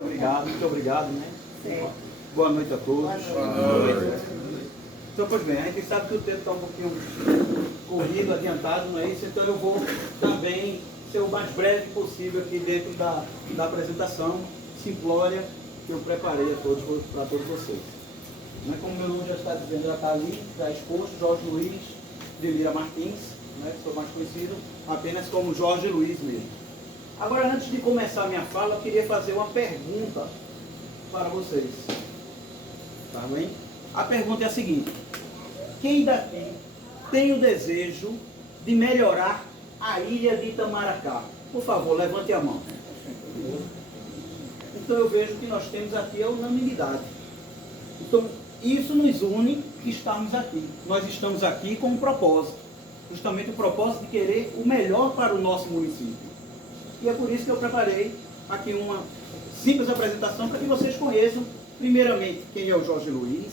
Obrigado, muito obrigado, né? Certo. Boa noite a todos. Boa noite. Então, pois bem, a gente sabe que o tempo está um pouquinho corrido, adiantado, não é isso? Então eu vou também ser o mais breve possível aqui dentro da apresentação simplória que eu preparei para todos vocês. Né? Como meu nome já está dizendo, já está ali, já exposto, Jorge Luiz de Lira Martins, né? Sou mais conhecido apenas como Jorge Luiz mesmo. Agora, antes de começar a minha fala, eu queria fazer uma pergunta para vocês. Tá bem? A pergunta é a seguinte: quem daqui tem o desejo de melhorar a ilha de Itamaracá? Por favor, levante a mão. Então eu vejo que nós temos aqui a unanimidade. Então, isso nos une que estamos aqui. Nós estamos aqui com um propósito. Justamente o propósito de querer o melhor para o nosso município. E é por isso que eu preparei aqui uma simples apresentação para que vocês conheçam, primeiramente, quem é o Jorge Luiz.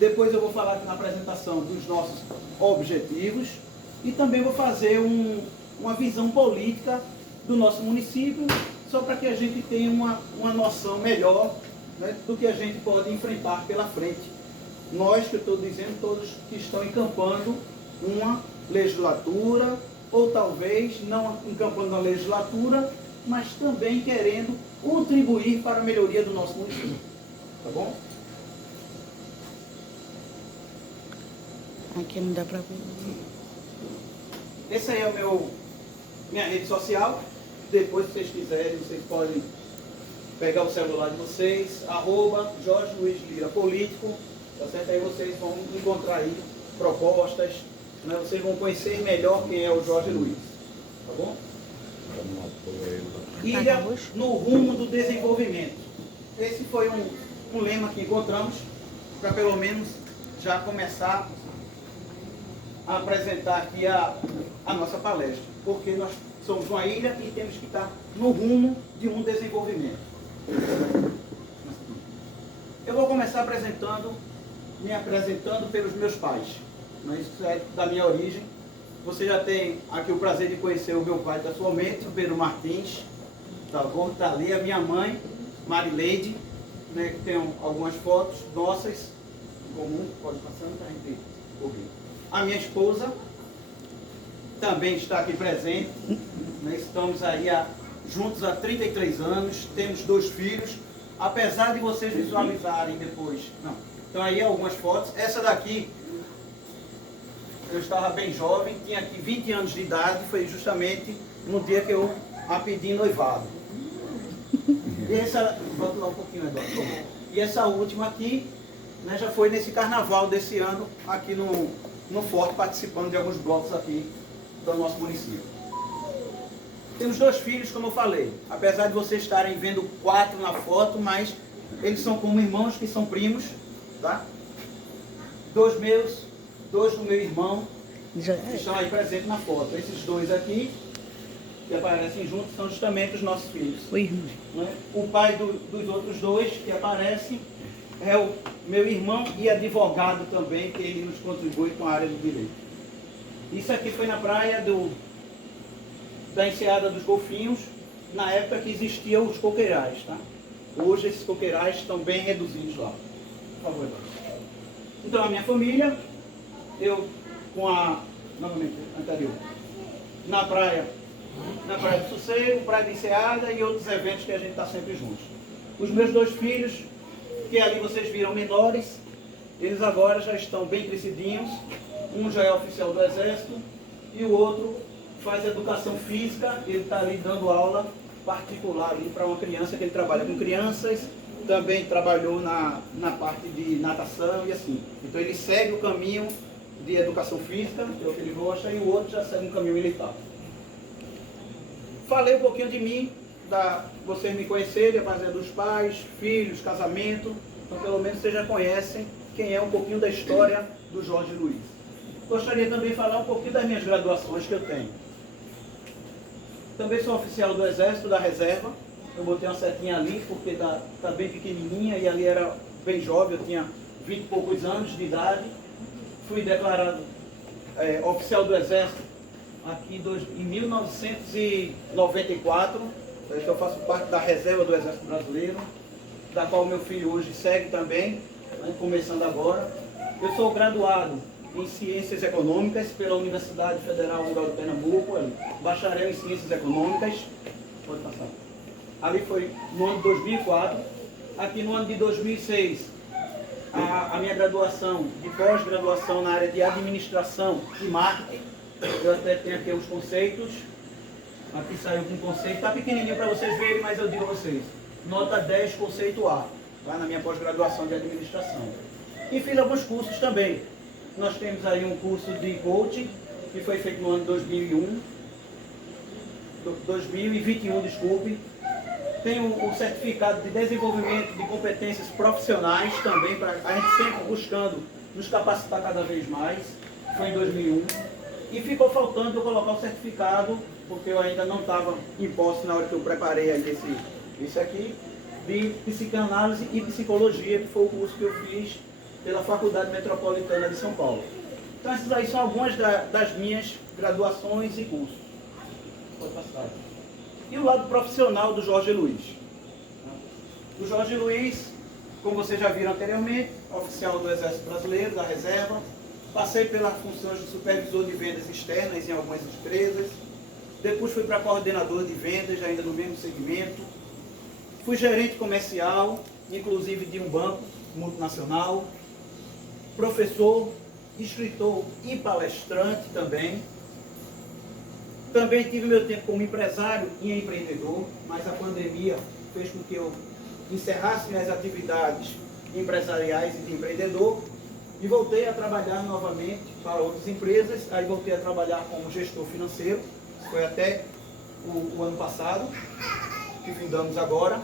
Depois eu vou falar aqui na apresentação dos nossos objetivos e também vou fazer uma visão política do nosso município, só para que a gente tenha uma noção melhor, né, do que a gente pode enfrentar pela frente. Nós, que eu estou dizendo, todos que estão encampando uma legislatura, ou talvez não encampando uma legislatura, mas também querendo contribuir para a melhoria do nosso município. Tá bom? Aqui não dá para ver. Esse aí é minha rede social. Depois, se vocês quiserem, vocês podem pegar o celular de vocês, @Jorge Luiz Lira Político, tá certo? Aí vocês vão encontrar aí propostas, né? Vocês vão conhecer melhor quem é o Jorge Luiz, tá bom? Ilha no rumo do desenvolvimento. Esse foi um lema que encontramos para pelo menos já começar a apresentar aqui a nossa palestra, porque nós somos uma ilha e temos que estar no rumo de um desenvolvimento. Eu vou começar me apresentando pelos meus pais. Isso é da minha origem. Você já tem aqui o prazer de conhecer o meu pai pessoalmente, o Pedro Martins. Tá bom? Está ali a minha mãe, Marileide, né, que tem algumas fotos nossas em comum. Pode passando para a gente ouvir. A minha esposa também está aqui presente. Né, estamos aí juntos há 33 anos, temos 2 filhos. Apesar de vocês visualizarem depois, não. Então aí algumas fotos. Essa daqui, eu estava bem jovem, tinha aqui 20 anos de idade, foi justamente no dia que eu a pedi noivado. E essa, volta lá um pouquinho, Eduardo, por favor. E essa última aqui, né, já foi nesse carnaval desse ano, aqui no Forte, participando de alguns blocos aqui do nosso município. Temos 2 filhos, como eu falei, apesar de vocês estarem vendo 4 na foto, mas eles são como irmãos, que são primos, tá? 2 do meu irmão, que estão aí presentes na foto. Esses 2 aqui, que aparecem juntos, são justamente os nossos filhos. O irmão. Né? O pai dos outros 2 que aparecem é o meu irmão e advogado também, que ele nos contribui com a área do direito. Isso aqui foi na praia da Enseada dos Golfinhos, na época que existiam os coqueirais, tá? Hoje esses coqueirais estão bem reduzidos lá. Por favor, Eduardo. Então a minha família, eu com novamente, anterior, na praia do Sossego, praia de Enseada e outros eventos que a gente está sempre juntos. Os meus 2 filhos, que ali vocês viram menores, eles agora já estão bem crescidinhos. Um já é oficial do Exército e o outro faz educação física. Ele está ali dando aula particular ali para uma criança, que ele trabalha com crianças, também trabalhou na parte de natação e assim. Então ele segue o caminho de educação física, que é o que ele gosta, e o outro já segue um caminho militar. Falei um pouquinho de mim, vocês me conhecerem, a base dos pais, filhos, casamento, então pelo menos vocês já conhecem quem é um pouquinho da história do Jorge Luiz. Gostaria também de falar um pouquinho das minhas graduações que eu tenho. Também sou oficial do Exército, da Reserva. Eu botei uma setinha ali, porque está bem pequenininha, e ali era bem jovem, eu tinha 20 e poucos anos de idade. Fui declarado oficial do Exército aqui em 1994, Eu faço parte da reserva do Exército Brasileiro, da qual meu filho hoje segue também, né, começando agora. Eu sou graduado em Ciências Econômicas pela Universidade Federal Rural de Pernambuco, bacharel em Ciências Econômicas, pode passar. Ali foi no ano de 2004. Aqui no ano de 2006, a minha graduação de pós-graduação na área de Administração e Marketing. Eu até tenho aqui os conceitos. Aqui saiu com conceito, está pequenininho para vocês verem, mas eu digo a vocês. Nota 10, conceito A, lá na minha pós-graduação de Administração. E fiz alguns cursos também. Nós temos aí um curso de coaching, que foi feito no ano de 2021, desculpe. Tenho o certificado de desenvolvimento de competências profissionais também, para a gente sempre buscando nos capacitar cada vez mais. Foi em 2001. E ficou faltando eu colocar o certificado, porque eu ainda não estava em posse na hora que eu preparei aí esse aqui, de psicanálise e psicologia, que foi o curso que eu fiz pela Faculdade Metropolitana de São Paulo. Então essas aí são algumas das minhas graduações e cursos. Pode passar. E o lado profissional do Jorge Luiz. O Jorge Luiz, como vocês já viram anteriormente, oficial do Exército Brasileiro, da Reserva. Passei pelas funções de supervisor de vendas externas em algumas empresas. Depois fui para coordenador de vendas, ainda no mesmo segmento. Fui gerente comercial, inclusive de um banco multinacional. Professor, escritor e palestrante também. Também tive meu tempo como empresário e empreendedor, mas a pandemia fez com que eu encerrasse minhas atividades empresariais e de empreendedor e voltei a trabalhar novamente para outras empresas. Aí voltei a trabalhar como gestor financeiro, foi até o ano passado, que findamos agora.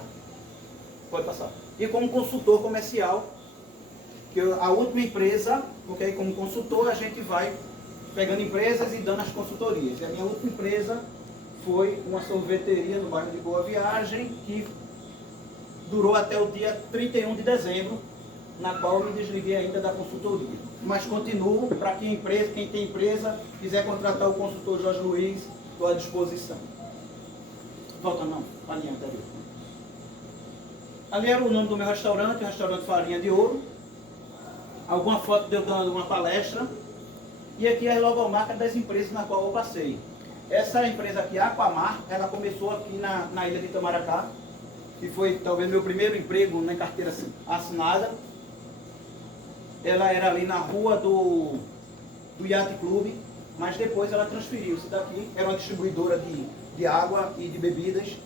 Pode passar. E como consultor comercial, que a última empresa, porque aí como consultor a gente vai pegando empresas e dando as consultorias. E a minha última empresa foi uma sorveteria no bairro de Boa Viagem, que durou até o dia 31 de dezembro, na qual eu me desliguei ainda da consultoria. Mas continuo, para quem tem empresa, quiser contratar o consultor Jorge Luiz, estou à disposição. Volta não, a linha anterior. Ali era o nome do meu restaurante, o restaurante Farinha de Ouro. Alguma foto de eu dando uma palestra. E aqui é a logomarca das empresas na qual eu passei. Essa empresa aqui, a Aquamar, ela começou aqui na ilha de Itamaracá, que foi talvez meu primeiro emprego na carteira assinada. Ela era ali na rua do Yacht Club, mas depois ela transferiu-se daqui, era uma distribuidora de água e de bebidas.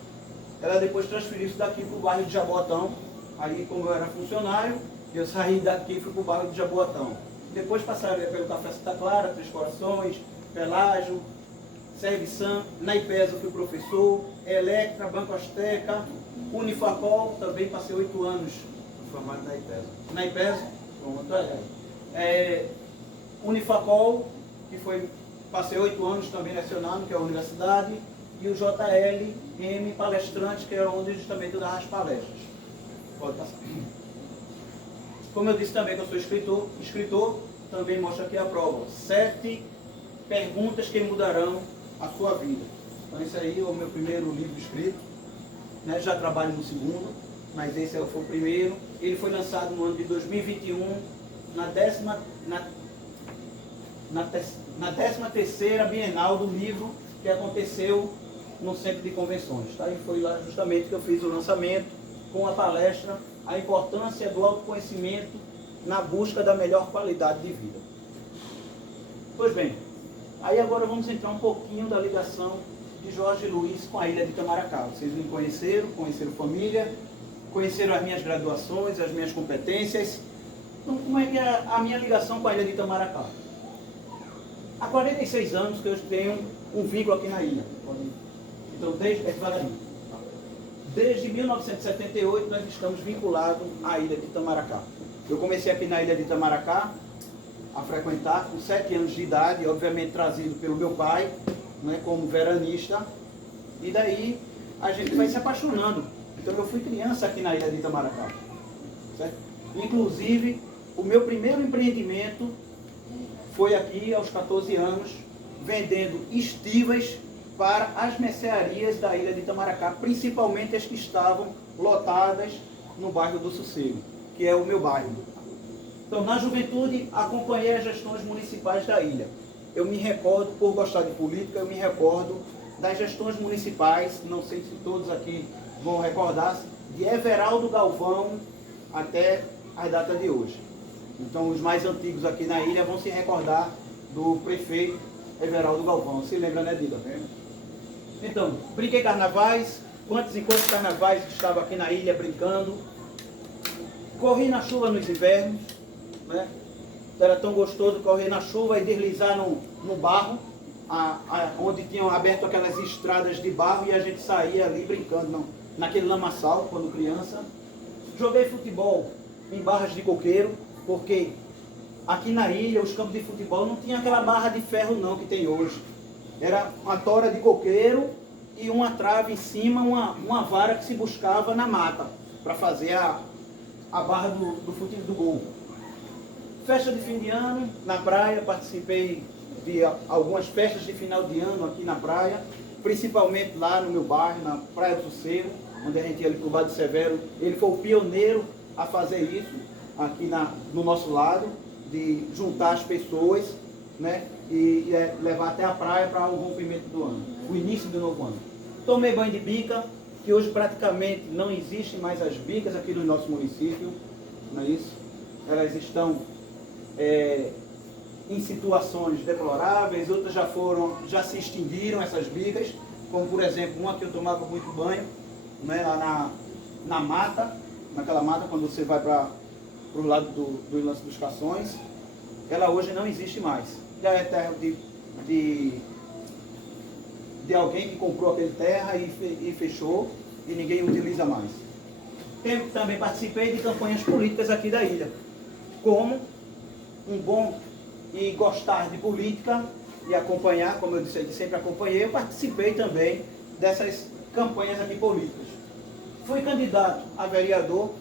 Ela depois transferiu-se daqui para o bairro de Jaboatão. Aí, como eu era funcionário, eu saí daqui e fui para o bairro de Jaboatão. Depois passaram pelo Café Santa Clara, Três Corações, Pelágio, Serviçam, na IPES eu fui professor, Electra, Banco Azteca, Unifacol, também passei 8 anos formado na IPES. Na IPES, pronto, Unifacol, que passei 8 anos também lecionando, que é a universidade, e o JLM Palestrante, que é onde justamente eu dava as palestras. Pode passar. Como eu disse também que eu sou escritor, também mostra aqui a prova. 7 perguntas que mudarão a sua vida. Então esse aí é o meu primeiro livro escrito, né? Já trabalho no segundo, mas esse foi o primeiro. Ele foi lançado no ano de 2021, na 13ª Bienal do Livro, que aconteceu no Centro de Convenções. Tá? E foi lá justamente que eu fiz o lançamento com a palestra A Importância do Autoconhecimento na Busca da Melhor Qualidade de Vida. Pois bem, aí agora vamos entrar um pouquinho da ligação de Jorge Luiz com a ilha de Itamaracá. Vocês me conheceram família, conheceram as minhas graduações, as minhas competências. Então, como é que é a minha ligação com a ilha de Itamaracá? Há 46 anos que eu tenho um vínculo aqui na ilha. Então, desde 1978 nós estamos vinculados à ilha de Itamaracá. Eu comecei aqui na ilha de Itamaracá a frequentar com 7 anos de idade, obviamente trazido pelo meu pai, né, como veranista, e daí a gente vai se apaixonando. Então eu fui criança aqui na ilha de Itamaracá, certo? Inclusive, o meu primeiro empreendimento foi aqui aos 14 anos, vendendo estivas para as mercearias da ilha de Itamaracá, principalmente as que estavam lotadas no bairro do Sossego, que é o meu bairro. Então, na juventude, acompanhei as gestões municipais da ilha. Eu me recordo, por gostar de política, eu me recordo das gestões municipais, não sei se todos aqui vão recordar, de Everaldo Galvão até a data de hoje. Então, os mais antigos aqui na ilha vão se recordar do prefeito Everaldo Galvão. Se lembra, né, Dida? Então, brinquei carnavais, quantos e quantos carnavais estava aqui na ilha brincando. Corri na chuva nos invernos, né? Era tão gostoso correr na chuva e deslizar no barro, onde tinham aberto aquelas estradas de barro e a gente saía ali brincando naquele lamaçal quando criança. Joguei futebol em barras de coqueiro, porque aqui na ilha os campos de futebol não tinha aquela barra de ferro não que tem hoje. Era uma tora de coqueiro e uma trave em cima, uma vara que se buscava na mata para fazer a barra do futebol do gol. Festa de fim de ano na praia, participei de algumas festas de final de ano aqui na praia, principalmente lá no meu bairro, na Praia do Sossego, onde a gente ia ali para o Bar do Severo. Ele foi o pioneiro a fazer isso aqui no nosso lado, de juntar as pessoas, né, e levar até a praia para o rompimento do ano, o início do novo ano. Tomei banho de bica, que hoje praticamente não existem mais as bicas aqui no nosso município, não é isso? Elas estão em situações deploráveis, outras já se extinguiram essas bicas, como por exemplo uma que eu tomava muito banho, né, lá na mata, naquela mata quando você vai para o lado do lance dos Cações. Ela hoje não existe mais. Já é terra de alguém que comprou aquele terra e fechou e ninguém utiliza mais. Também participei de campanhas políticas aqui da ilha. Como um bom e gostar de política e acompanhar, como eu disse, sempre acompanhei, eu participei também dessas campanhas aqui políticas. Fui candidato a vereador,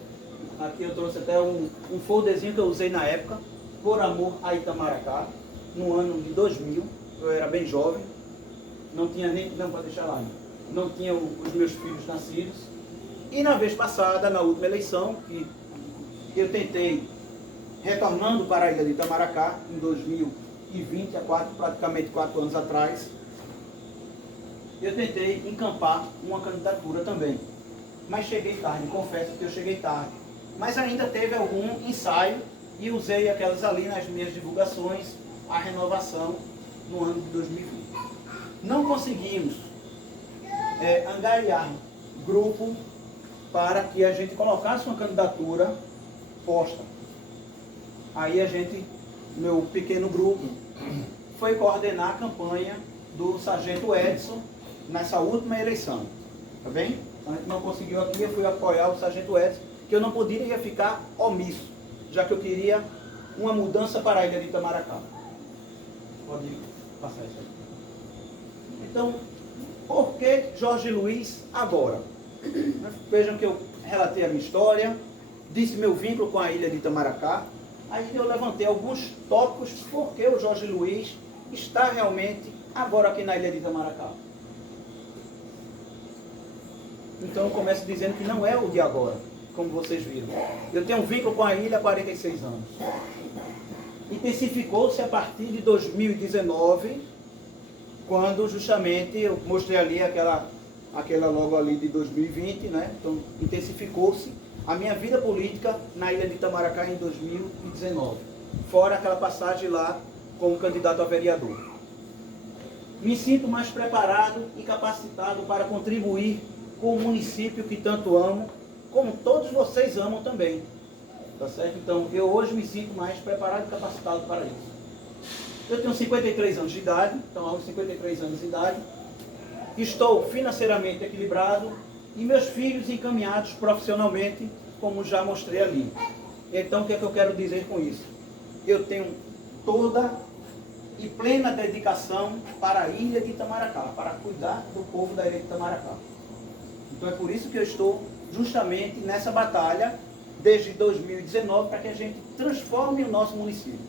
aqui eu trouxe até um folderzinho que eu usei na época, por amor a Itamaracá, no ano de 2000, eu era bem jovem, não tinha nem, não pode deixar lá, não tinha os meus filhos nascidos, e na vez passada, na última eleição, que eu tentei, retornando para a ilha de Itamaracá, em 2020, praticamente 4 anos atrás, eu tentei encampar uma candidatura também. Mas cheguei tarde, confesso que eu cheguei tarde. Mas ainda teve algum ensaio e usei aquelas ali nas minhas divulgações, a renovação no ano de 2020. Não conseguimos angariar grupo para que a gente colocasse uma candidatura posta. Aí meu pequeno grupo, foi coordenar a campanha do Sargento Edson nessa última eleição. Tá bem? A gente não conseguiu aqui, eu fui apoiar o Sargento Edson, que eu não poderia ficar omisso, já que eu queria uma mudança para a ilha de Itamaracá. Pode passar isso aqui. Então, por que Jorge Luiz agora? Vejam que eu relatei a minha história, disse meu vínculo com a ilha de Itamaracá. Aí eu levantei alguns tópicos porque o Jorge Luiz está realmente agora aqui na ilha de Itamaracá. Então eu começo dizendo que não é o de agora, como vocês viram. Eu tenho um vínculo com a ilha há 46 anos. Intensificou-se a partir de 2019, quando justamente eu mostrei ali aquela logo ali de 2020, né? Então intensificou-se a minha vida política na ilha de Itamaracá em 2019, fora aquela passagem lá como candidato a vereador. Me sinto mais preparado e capacitado para contribuir com o município que tanto amo, como todos vocês amam também. Tá certo? Então, eu hoje me sinto mais preparado e capacitado para isso. Eu tenho 53 anos de idade, então aos 53 anos de idade, estou financeiramente equilibrado, e meus filhos encaminhados profissionalmente, como já mostrei ali. Então, o que é que eu quero dizer com isso? Eu tenho toda e plena dedicação para a ilha de Itamaracá, para cuidar do povo da ilha de Itamaracá. Então, é por isso que eu estou justamente nessa batalha, desde 2019, para que a gente transforme o nosso município.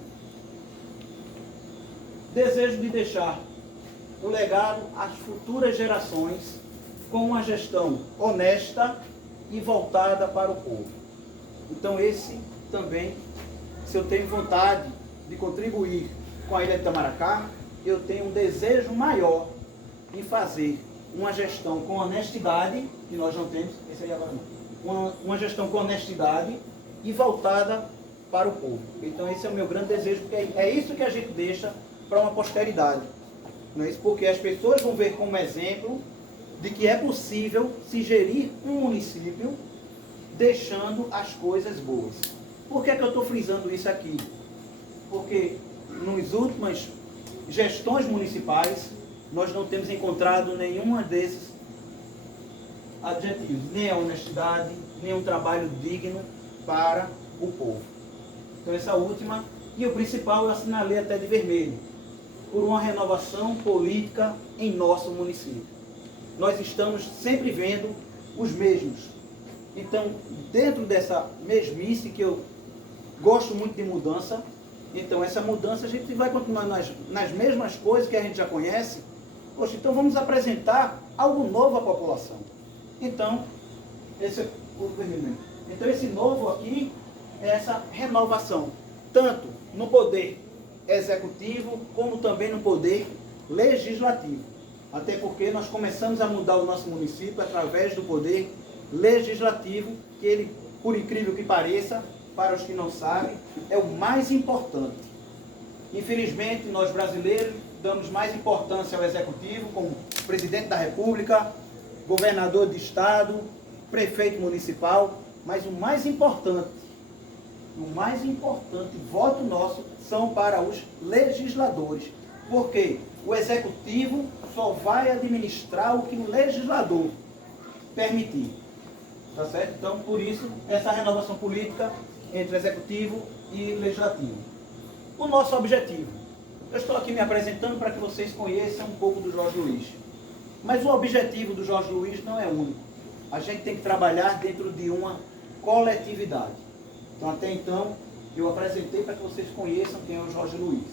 Desejo de deixar o legado às futuras gerações com uma gestão honesta e voltada para o povo. Então esse também, se eu tenho vontade de contribuir com a Ilha de Itamaracá, eu tenho um desejo maior em fazer uma gestão com honestidade, que nós não temos, esse aí agora não, uma gestão com honestidade e voltada para o povo. Então esse é o meu grande desejo, porque é isso que a gente deixa para uma posteridade. Não é isso? Porque as pessoas vão ver como exemplo de que é possível se gerir um município deixando as coisas boas. Por que é que eu estou frisando isso aqui? Porque nas últimas gestões municipais nós não temos encontrado nenhuma desses adjetivos, nem a honestidade, nem um trabalho digno para o povo. Então essa última, e o principal eu assinalei até de vermelho, por uma renovação política em nosso município. Nós estamos sempre vendo os mesmos. Então, dentro dessa mesmice, que eu gosto muito de mudança, então essa mudança a gente vai continuar nas mesmas coisas que a gente já conhece. Poxa, então vamos apresentar algo novo à população. Então, esse é o vermelho. Então esse novo aqui é essa renovação, tanto no poder executivo, como também no poder legislativo. Até porque nós começamos a mudar o nosso município através do poder legislativo, que ele, por incrível que pareça, para os que não sabem, é o mais importante. Infelizmente, nós brasileiros damos mais importância ao executivo, como presidente da República, governador de estado, prefeito municipal, mas o mais importante, voto nosso, são para os legisladores. Porque o executivo só vai administrar o que o legislador permitir. Tá certo? Então, por isso, essa renovação política entre executivo e legislativo. O nosso objetivo. Eu estou aqui me apresentando para que vocês conheçam um pouco do Jorge Luiz. Mas o objetivo do Jorge Luiz não é único. A gente tem que trabalhar dentro de uma coletividade. Então, até então, eu apresentei para que vocês conheçam quem é o Jorge Luiz.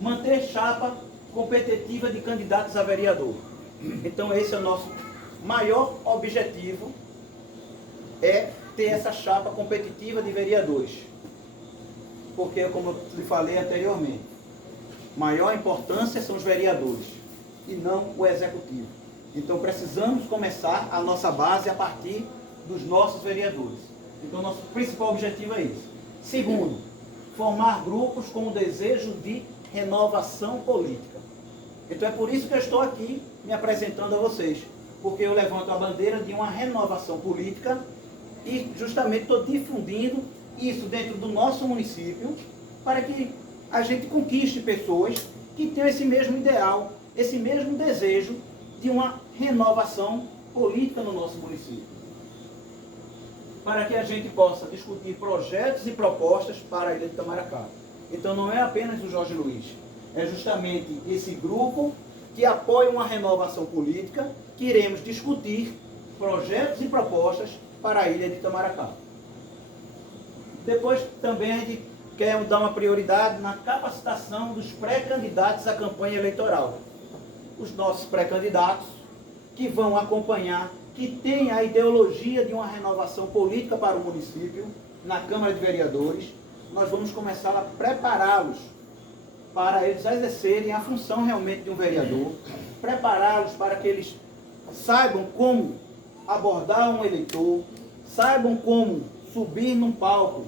Manter chapa competitiva de candidatos a vereador. Então, esse é o nosso maior objetivo, é ter essa chapa competitiva de vereadores. Porque, como eu lhe falei anteriormente, maior importância são os vereadores e não o executivo. Então precisamos começar a nossa base a partir dos nossos vereadores. Então nosso principal objetivo é isso. Segundo, formar grupos com o desejo de renovação política. Então é por isso que eu estou aqui me apresentando a vocês. Porque eu levanto a bandeira de uma renovação política e justamente estou difundindo isso dentro do nosso município para que a gente conquiste pessoas que tenham esse mesmo ideal, esse mesmo desejo de uma renovação política no nosso município. Para que a gente possa discutir projetos e propostas para a Ilha de Itamaracá. Então não é apenas o Jorge Luiz, é justamente esse grupo que apoia uma renovação política que iremos discutir projetos e propostas para a Ilha de Itamaracá. Depois também a gente quer dar uma prioridade na capacitação dos pré-candidatos à campanha eleitoral. Os nossos pré-candidatos que vão acompanhar, que têm a ideologia de uma renovação política para o município, na Câmara de Vereadores, nós vamos começar a prepará-los para eles exercerem a função realmente de um vereador, prepará-los para que eles saibam como abordar um eleitor, saibam como subir num palco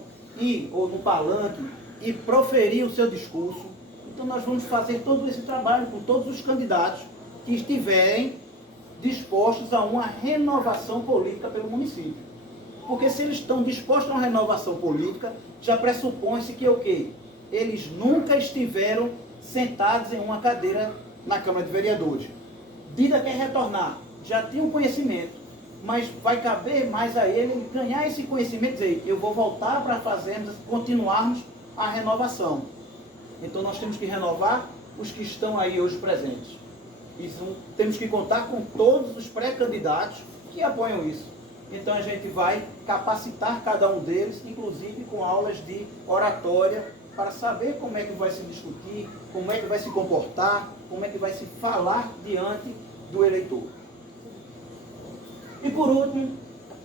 ou no palanque e proferir o seu discurso. Então nós vamos fazer todo esse trabalho com todos os candidatos que estiverem dispostos a uma renovação política pelo município. Porque se eles estão dispostos a uma renovação política, já pressupõe-se que o quê? Eles nunca estiveram sentados em uma cadeira na Câmara de Vereadores. Dida quer retornar, já tinha um conhecimento, mas vai caber mais a ele ganhar esse conhecimento e dizer, eu vou voltar para fazermos, continuarmos a renovação. Então nós temos que renovar os que estão aí hoje presentes. Isso, temos que contar com todos os pré-candidatos que apoiam isso. Então a gente vai capacitar cada um deles, inclusive com aulas de oratória para saber como é que vai se discutir, como é que vai se comportar, como é que vai se falar diante do eleitor. E por último,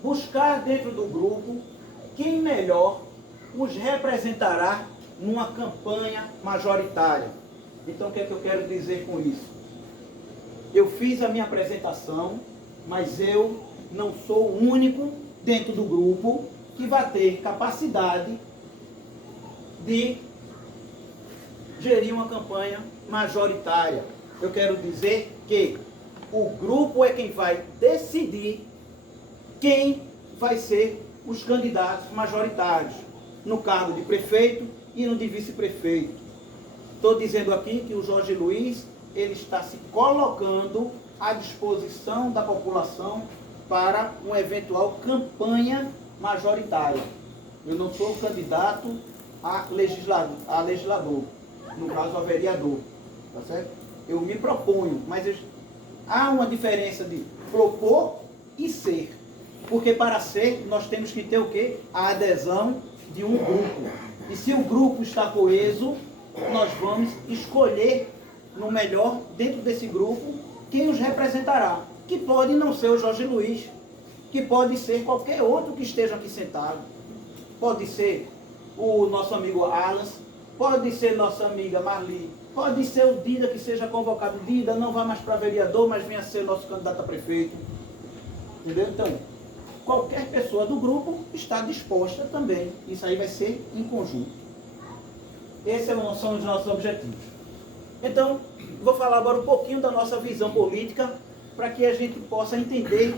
buscar dentro do grupo quem melhor os representará numa campanha majoritária. Então, o que é que eu quero dizer com isso? Eu fiz a minha apresentação, mas eu não sou o único dentro do grupo que vai ter capacidade de gerir uma campanha majoritária. Eu quero dizer que o grupo é quem vai decidir quem vai ser os candidatos majoritários no cargo de prefeito e no de vice-prefeito. Estou dizendo aqui que o Jorge Luiz, ele está se colocando à disposição da população para uma eventual campanha majoritária. Eu não sou candidato a legislador, no caso a vereador, tá certo? Eu me proponho, mas há uma diferença de propor e ser. Porque para ser, nós temos que ter o quê? A adesão de um grupo. E se o grupo está coeso, nós vamos escolher no melhor, dentro desse grupo, quem os representará. Que pode não ser o Jorge Luiz, que pode ser qualquer outro que esteja aqui sentado. Pode ser o nosso amigo Alas, pode ser nossa amiga Marli, pode ser o Dida que seja convocado. Dida não vai mais para vereador, mas venha ser nosso candidato a prefeito. Entendeu? Então, qualquer pessoa do grupo está disposta também. Isso aí vai ser em conjunto. Esses são os nossos objetivos. Então, vou falar agora um pouquinho da nossa visão política, para que a gente possa entender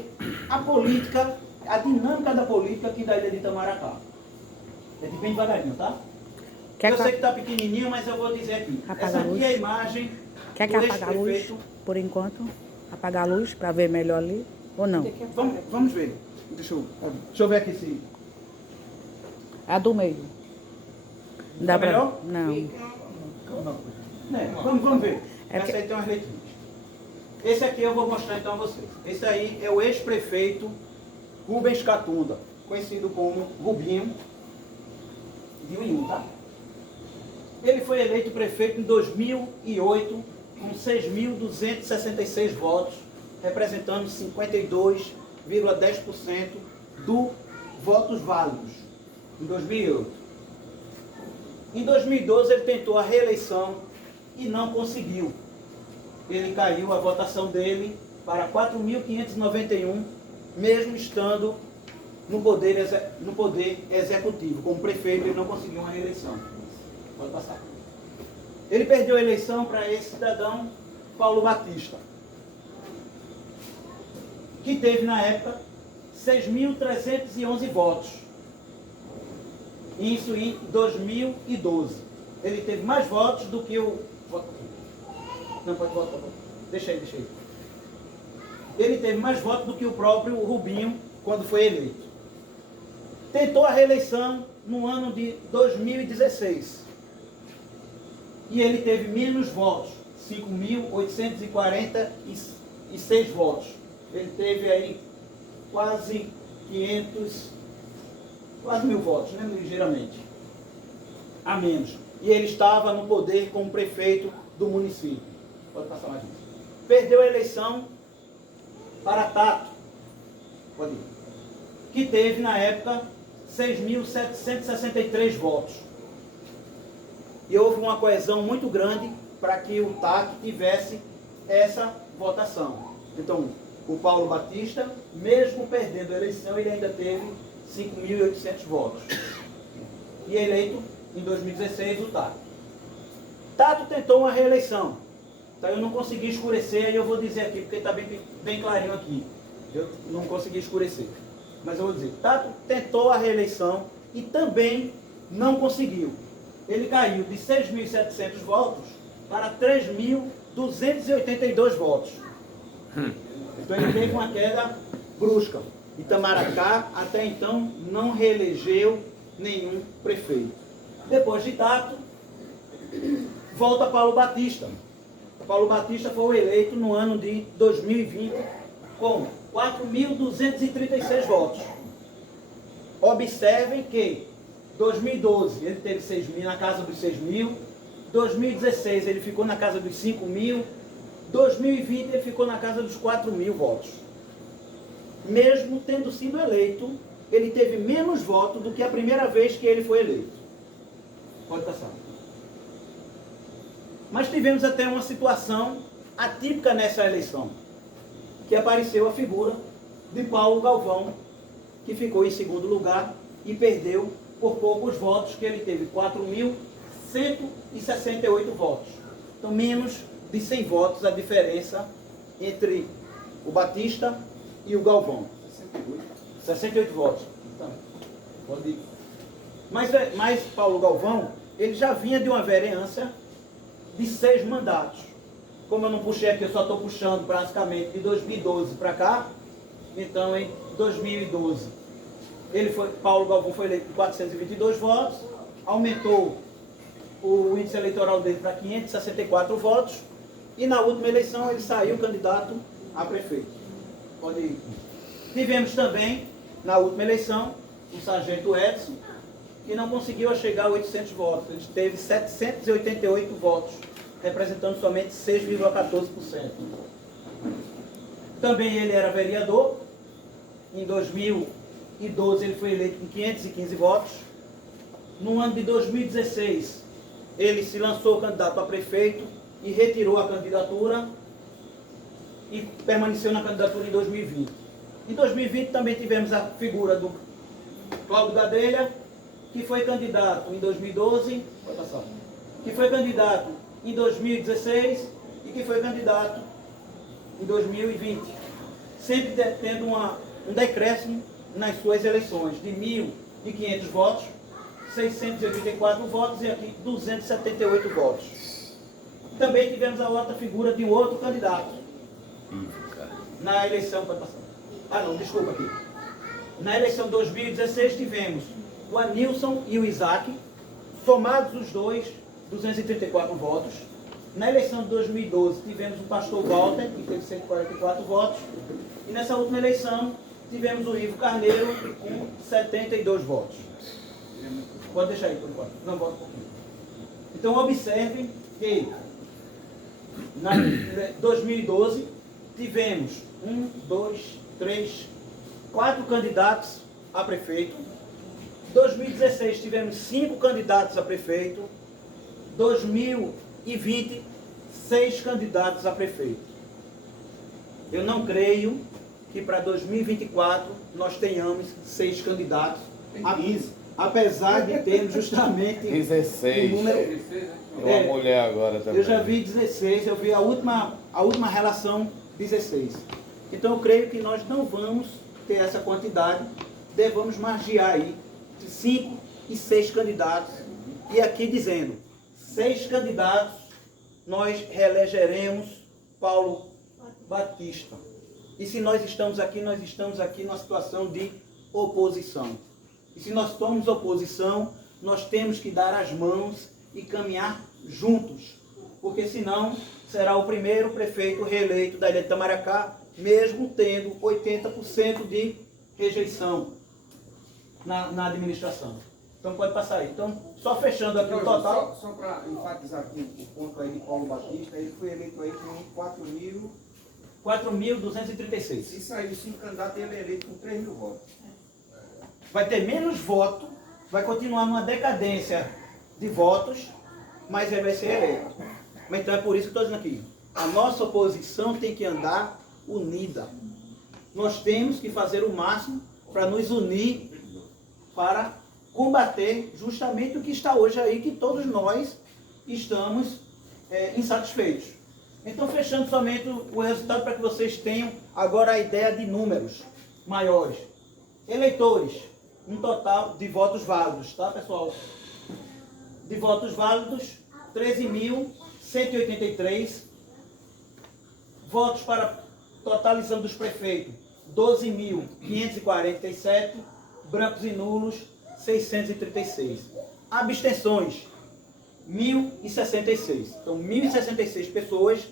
a política, a dinâmica da política aqui da ilha de Itamaracá. É bem devagarinho, tá? Eu sei que está pequenininho, mas eu vou dizer aqui. Essa aqui é a imagem Quer que apague a luz, por enquanto? Apagar a luz para ver melhor ali, ou não? Vamos ver. Deixa eu ver aqui se... A do meio. Dá melhor? Não. Vamos ver. Essa aí tem umas letrinhas. Esse aqui eu vou mostrar então a vocês. Esse aí é o ex-prefeito Rubens Catunda, conhecido como Rubinho de Uinho, tá? Ele foi eleito prefeito em 2008 com 6.266 votos, representando 52,10% dos votos válidos em 2008. Em 2012 ele tentou a reeleição e não conseguiu. Ele caiu a votação dele para 4.591, mesmo estando no poder executivo. Como prefeito, ele não conseguiu uma reeleição. Pode passar. Ele perdeu a eleição para esse cidadão, Paulo Batista, que teve, na época, 6.311 votos. Isso em 2012. Ele teve mais votos do que o... Não, pode voltar. Deixa aí. Ele teve mais votos do que o próprio Rubinho quando foi eleito. Tentou a reeleição no ano de 2016. E ele teve menos votos, 5.846 votos. Ele teve aí quase 1.000 votos, né, ligeiramente, a menos. E ele estava no poder como prefeito do município. Pode passar mais isso. Perdeu a eleição para Tato, pode ir, que teve na época 6.763 votos. E houve uma coesão muito grande para que o Tato tivesse essa votação. Então, o Paulo Batista, mesmo perdendo a eleição, ele ainda teve 5.800 votos. E eleito em 2016 o Tato. Tato tentou uma reeleição. Então eu não consegui escurecer, aí eu vou dizer aqui, porque está bem clarinho aqui. Eu não consegui escurecer. Mas eu vou dizer, Tato tentou a reeleição e também não conseguiu. Ele caiu de 6.700 votos para 3.282 votos. Então ele teve uma queda brusca. Itamaracá, até então, não reelegeu nenhum prefeito. Depois de Tato, volta Paulo Batista. Paulo Batista foi eleito no ano de 2020 com 4.236 votos. Observem que 2012 ele teve 6 mil, na casa dos 6 mil. 2016 ele ficou na casa dos 5 mil. 2020 ele ficou na casa dos 4 mil votos. Mesmo tendo sido eleito, ele teve menos votos do que a primeira vez que ele foi eleito. Pode passar. Mas tivemos até uma situação atípica nessa eleição, que apareceu a figura de Paulo Galvão, que ficou em segundo lugar e perdeu por poucos votos, que ele teve 4.168 votos. Então, menos de 100 votos a diferença entre o Batista e o Galvão. 68 votos. Então, pode ir. Mas Paulo Galvão, ele já vinha de uma vereança de 6 mandatos. Como eu não puxei aqui, eu só estou puxando praticamente de 2012 para cá. Então, em 2012, Paulo Galvão foi eleito com 422 votos, aumentou o índice eleitoral dele para 564 votos, e na última eleição ele saiu candidato a prefeito. Pode ir. Tivemos também, na última eleição, o sargento Edson, que não conseguiu chegar a 800 votos. Ele teve 788 votos, representando somente 6,14%. Também ele era vereador. Em 2012 ele foi eleito com 515 votos. No ano de 2016, ele se lançou candidato a prefeito e retirou a candidatura e permaneceu na candidatura em 2020. Em 2020 também tivemos a figura do Cláudio Gadelha, que foi candidato em 2012, que foi candidato em 2016 e que foi candidato em 2020, sempre tendo um decréscimo nas suas eleições, de 1.500 votos, 684 votos e aqui 278 votos. Também tivemos a outra figura de um outro candidato na eleição, desculpa aqui. Na eleição de 2016 tivemos o Anilson e o Isaac, somados os dois, 234 votos. Na eleição de 2012 tivemos o pastor Walter, que teve 144 votos. E nessa última eleição tivemos o Ivo Carneiro com 72 votos. Pode deixar aí por enquanto. Não, volta um pouquinho. Então observe que em 2012 tivemos 4 candidatos a prefeito. Em 2016 tivemos 5 candidatos a prefeito. 2020, 6 candidatos a prefeito. Eu não creio que para 2024 nós tenhamos 6 candidatos a 15. Apesar de termos justamente 16. o número. Uma mulher agora também. Eu já vi 16, eu vi a última relação 16. Então eu creio que nós não vamos ter essa quantidade, devemos margear aí de 5 e 6 candidatos. E aqui dizendo, 6 candidatos, nós reelegeremos Paulo Batista. E se nós estamos aqui numa situação de oposição. E se nós somos oposição, nós temos que dar as mãos e caminhar juntos. Porque senão será o primeiro prefeito reeleito da ilha de Itamaracá, mesmo tendo 80% de rejeição na administração. Então pode passar aí. Então, só fechando aqui o total. Só para enfatizar aqui o ponto aí de Paulo Batista, ele foi eleito aí com 4.236. Se sair 5 candidatos, ele é eleito com 3 mil votos. Vai ter menos voto, vai continuar numa decadência de votos, mas ele vai ser eleito. Mas então é por isso que eu estou dizendo aqui. A nossa oposição tem que andar unida. Nós temos que fazer o máximo para nos unir para combater justamente o que está hoje aí, que todos nós estamos insatisfeitos. Então, fechando somente o resultado para que vocês tenham agora a ideia de números maiores. Eleitores, um total de votos válidos, tá, pessoal? De votos válidos, 13.183. Votos para totalizando dos prefeitos, 12.547. Brancos e nulos, 636. Abstenções, 1.066. Então, 1.066 pessoas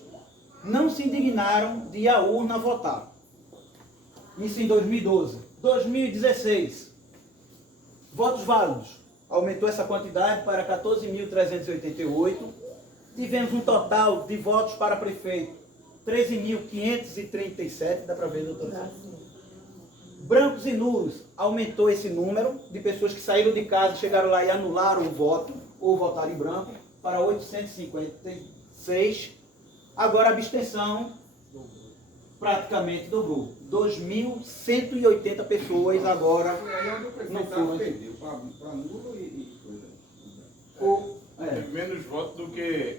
não se indignaram de ir à urna votar. Isso em 2012. 2016, votos válidos, aumentou essa quantidade para 14.388. Tivemos um total de votos para prefeito, 13.537, dá para ver, doutor? Brancos e nulos, aumentou esse número de pessoas que saíram de casa, chegaram lá e anularam o voto, ou votaram em branco, para 856. Agora a abstenção praticamente dobrou. 2.180 pessoas agora Foi aí onde o não prefeito foram. perdeu, para nulo e O- coisa. Teve menos votos do que...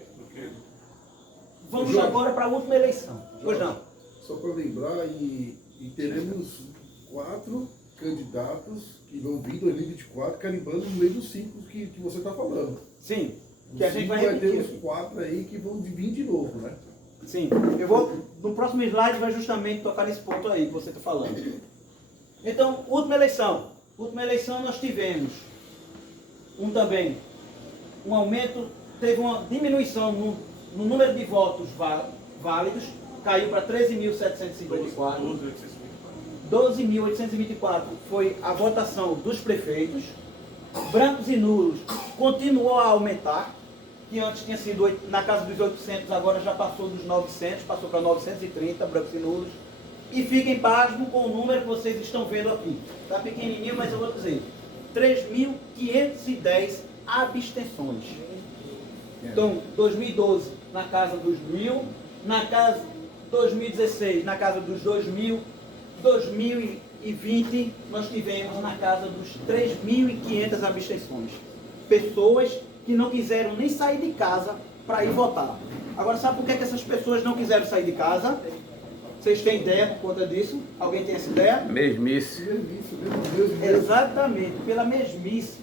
Vamos Jorge. agora para a última eleição. Pois não. Só para lembrar, e teremos 4 candidatos que vão vir em 2024 carimbando no meio dos 5 que você está falando. Sim. Que a Os gente cinco vai repetir. ter os 4 aí que vão vir de novo, né? Sim. Eu vou, no próximo slide vai justamente tocar nesse ponto aí que você está falando. Então, última eleição. Última eleição nós tivemos um aumento, teve uma diminuição no número de votos válidos, caiu para 13.754. 12.824 foi a votação dos prefeitos. Brancos e nulos continuou a aumentar, que antes tinha sido na casa dos 800, agora já passou dos 900, passou para 930 brancos e nulos. E fiquem pasmos com o número que vocês estão vendo aqui. Está pequenininho, mas eu vou dizer. 3.510 abstenções. Então, 2012 na casa dos 1.000, na casa 2016 na casa dos 2.000, 2020 nós tivemos na casa dos 3.500 abstenções. Pessoas que não quiseram nem sair de casa para ir votar. Agora, sabe por que essas pessoas não quiseram sair de casa? Vocês têm ideia por conta disso? Alguém tem essa ideia? Mesmice. Exatamente, pela mesmice.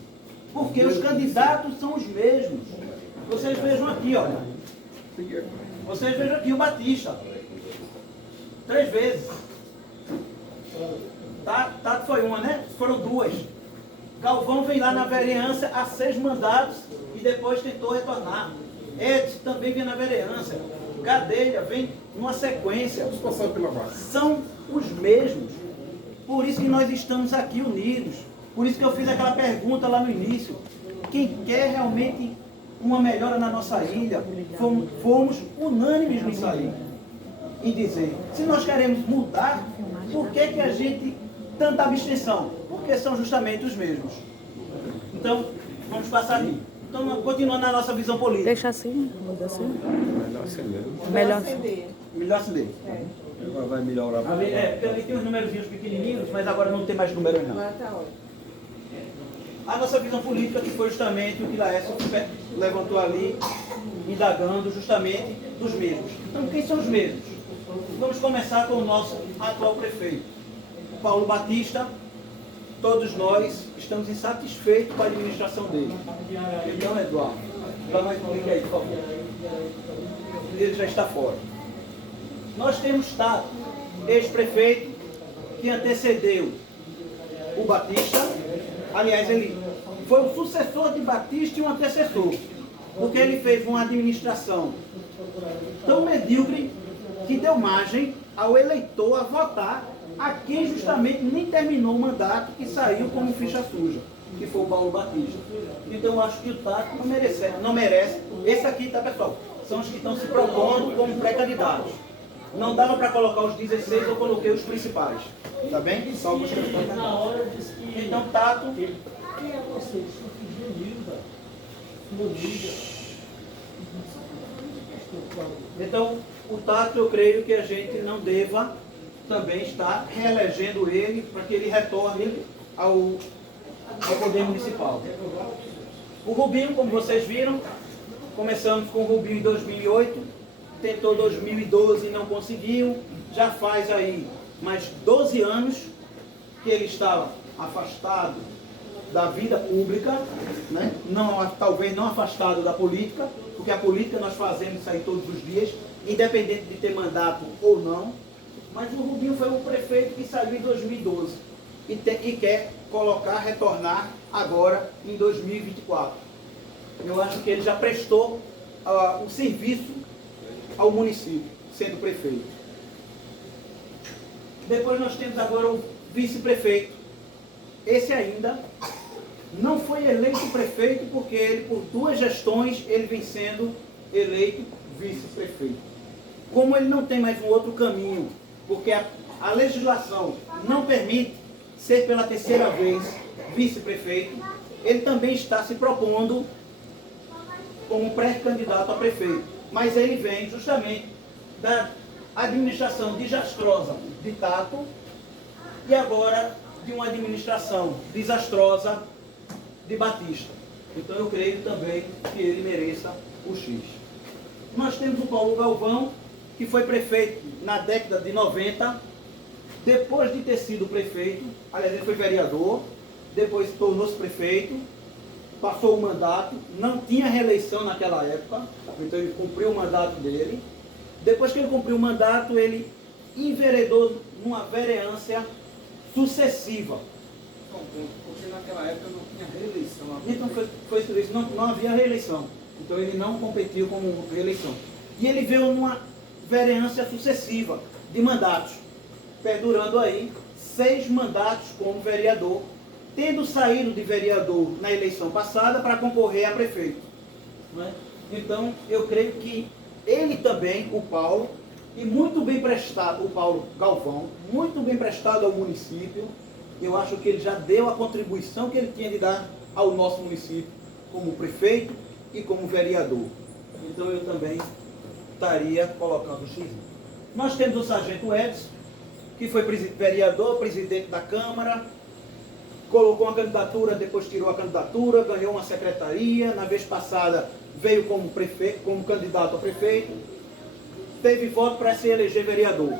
Porque os candidatos são os mesmos. Vocês vejam aqui, olha. Vocês vejam aqui o Batista. 3 vezes. Tato foi uma, né? Foram 2. Galvão vem lá na vereança há 6 mandatos e depois tentou retornar. Edson também vem na vereança. Gadelha vem numa sequência. Vamos passar pela massa. São os mesmos. Por isso que nós estamos aqui unidos. Por isso que eu fiz aquela pergunta lá no início. Quem quer realmente uma melhora na nossa ilha, fomos unânimes nisso aí. Em dizer, se nós queremos mudar, por que a gente tanta abstenção? Porque são justamente os mesmos. Então, vamos passar aqui. Então, continuando na nossa visão política. Deixa assim, muda assim. Melhor assim mesmo. Melhor. Melhor acender. Agora vai melhorar. Porque ali tem uns numerozinhos pequenininhos, mas agora não tem mais número não. Agora tá ótimo. A nossa visão política, que foi justamente o que Laércio levantou ali, indagando justamente dos mesmos. Então, quem são os mesmos? Vamos começar com o nosso atual prefeito, Paulo Batista. Todos nós estamos insatisfeitos com a administração dele. Então, Eduardo, dá mais um link aí, por favor. Ele já está fora. Nós temos Tato, ex-prefeito, que antecedeu o Batista. Aliás, ele foi o sucessor de Batista e um antecessor, porque ele fez uma administração tão medíocre que deu margem ao eleitor a votar a quem justamente nem terminou o mandato e saiu como ficha suja, que foi o Paulo Batista. Então eu acho que o Tato não merece. Esse aqui, tá, pessoal? São os que estão se propondo como pré-candidatos. Não dava para colocar os 16, eu coloquei os principais. Tá bem? Só alguns que eu estou Então, Tato. Quem é você? Estou pedindo Então, o Tato, eu creio que a gente não deva também estar reelegendo ele para que ele retorne ao poder municipal. O Rubinho, como vocês viram, começamos com o Rubinho em 2008, tentou 2012 e não conseguiu, já faz aí mais 12 anos que ele estava afastado da vida pública, né? Não, talvez não afastado da política, porque a política nós fazemos isso aí todos os dias, independente de ter mandato ou não, mas o Rubinho foi um prefeito que saiu em 2012 e quer retornar agora em 2024. Eu acho que ele já prestou um serviço ao município, sendo prefeito. Depois nós temos agora o vice-prefeito. Esse ainda não foi eleito prefeito porque ele, por 2 gestões, ele vem sendo eleito vice-prefeito. Como ele não tem mais um outro caminho, porque a legislação não permite ser pela 3ª vez vice-prefeito, ele também está se propondo como pré-candidato a prefeito. Mas ele vem justamente da administração desastrosa de Tato e agora de uma administração desastrosa de Batista. Então eu creio também que ele mereça o X. Nós temos o Paulo Galvão, que foi prefeito na década de 90, depois de ter sido prefeito, aliás, ele foi vereador, depois tornou-se prefeito, passou o mandato, não tinha reeleição naquela época, então ele cumpriu o mandato dele. Depois que ele cumpriu o mandato, ele enveredou numa vereância sucessiva. Porque naquela época não tinha reeleição. Então foi isso, não havia reeleição. Então ele não competiu como reeleição. E ele veio numa vereância sucessiva de mandatos, perdurando aí 6 mandatos como vereador, tendo saído de vereador na eleição passada para concorrer a prefeito. Não é? Então eu creio que ele também, o Paulo, e muito bem prestado, o Paulo Galvão, muito bem prestado ao município, eu acho que ele já deu a contribuição que ele tinha de dar ao nosso município, como prefeito e como vereador. Então eu também estaria colocando o X. Nós temos o sargento Edson, que foi vereador, presidente da Câmara, colocou uma candidatura, depois tirou a candidatura, ganhou uma secretaria, na vez passada veio como prefeito, como candidato a prefeito, teve voto para se eleger vereador,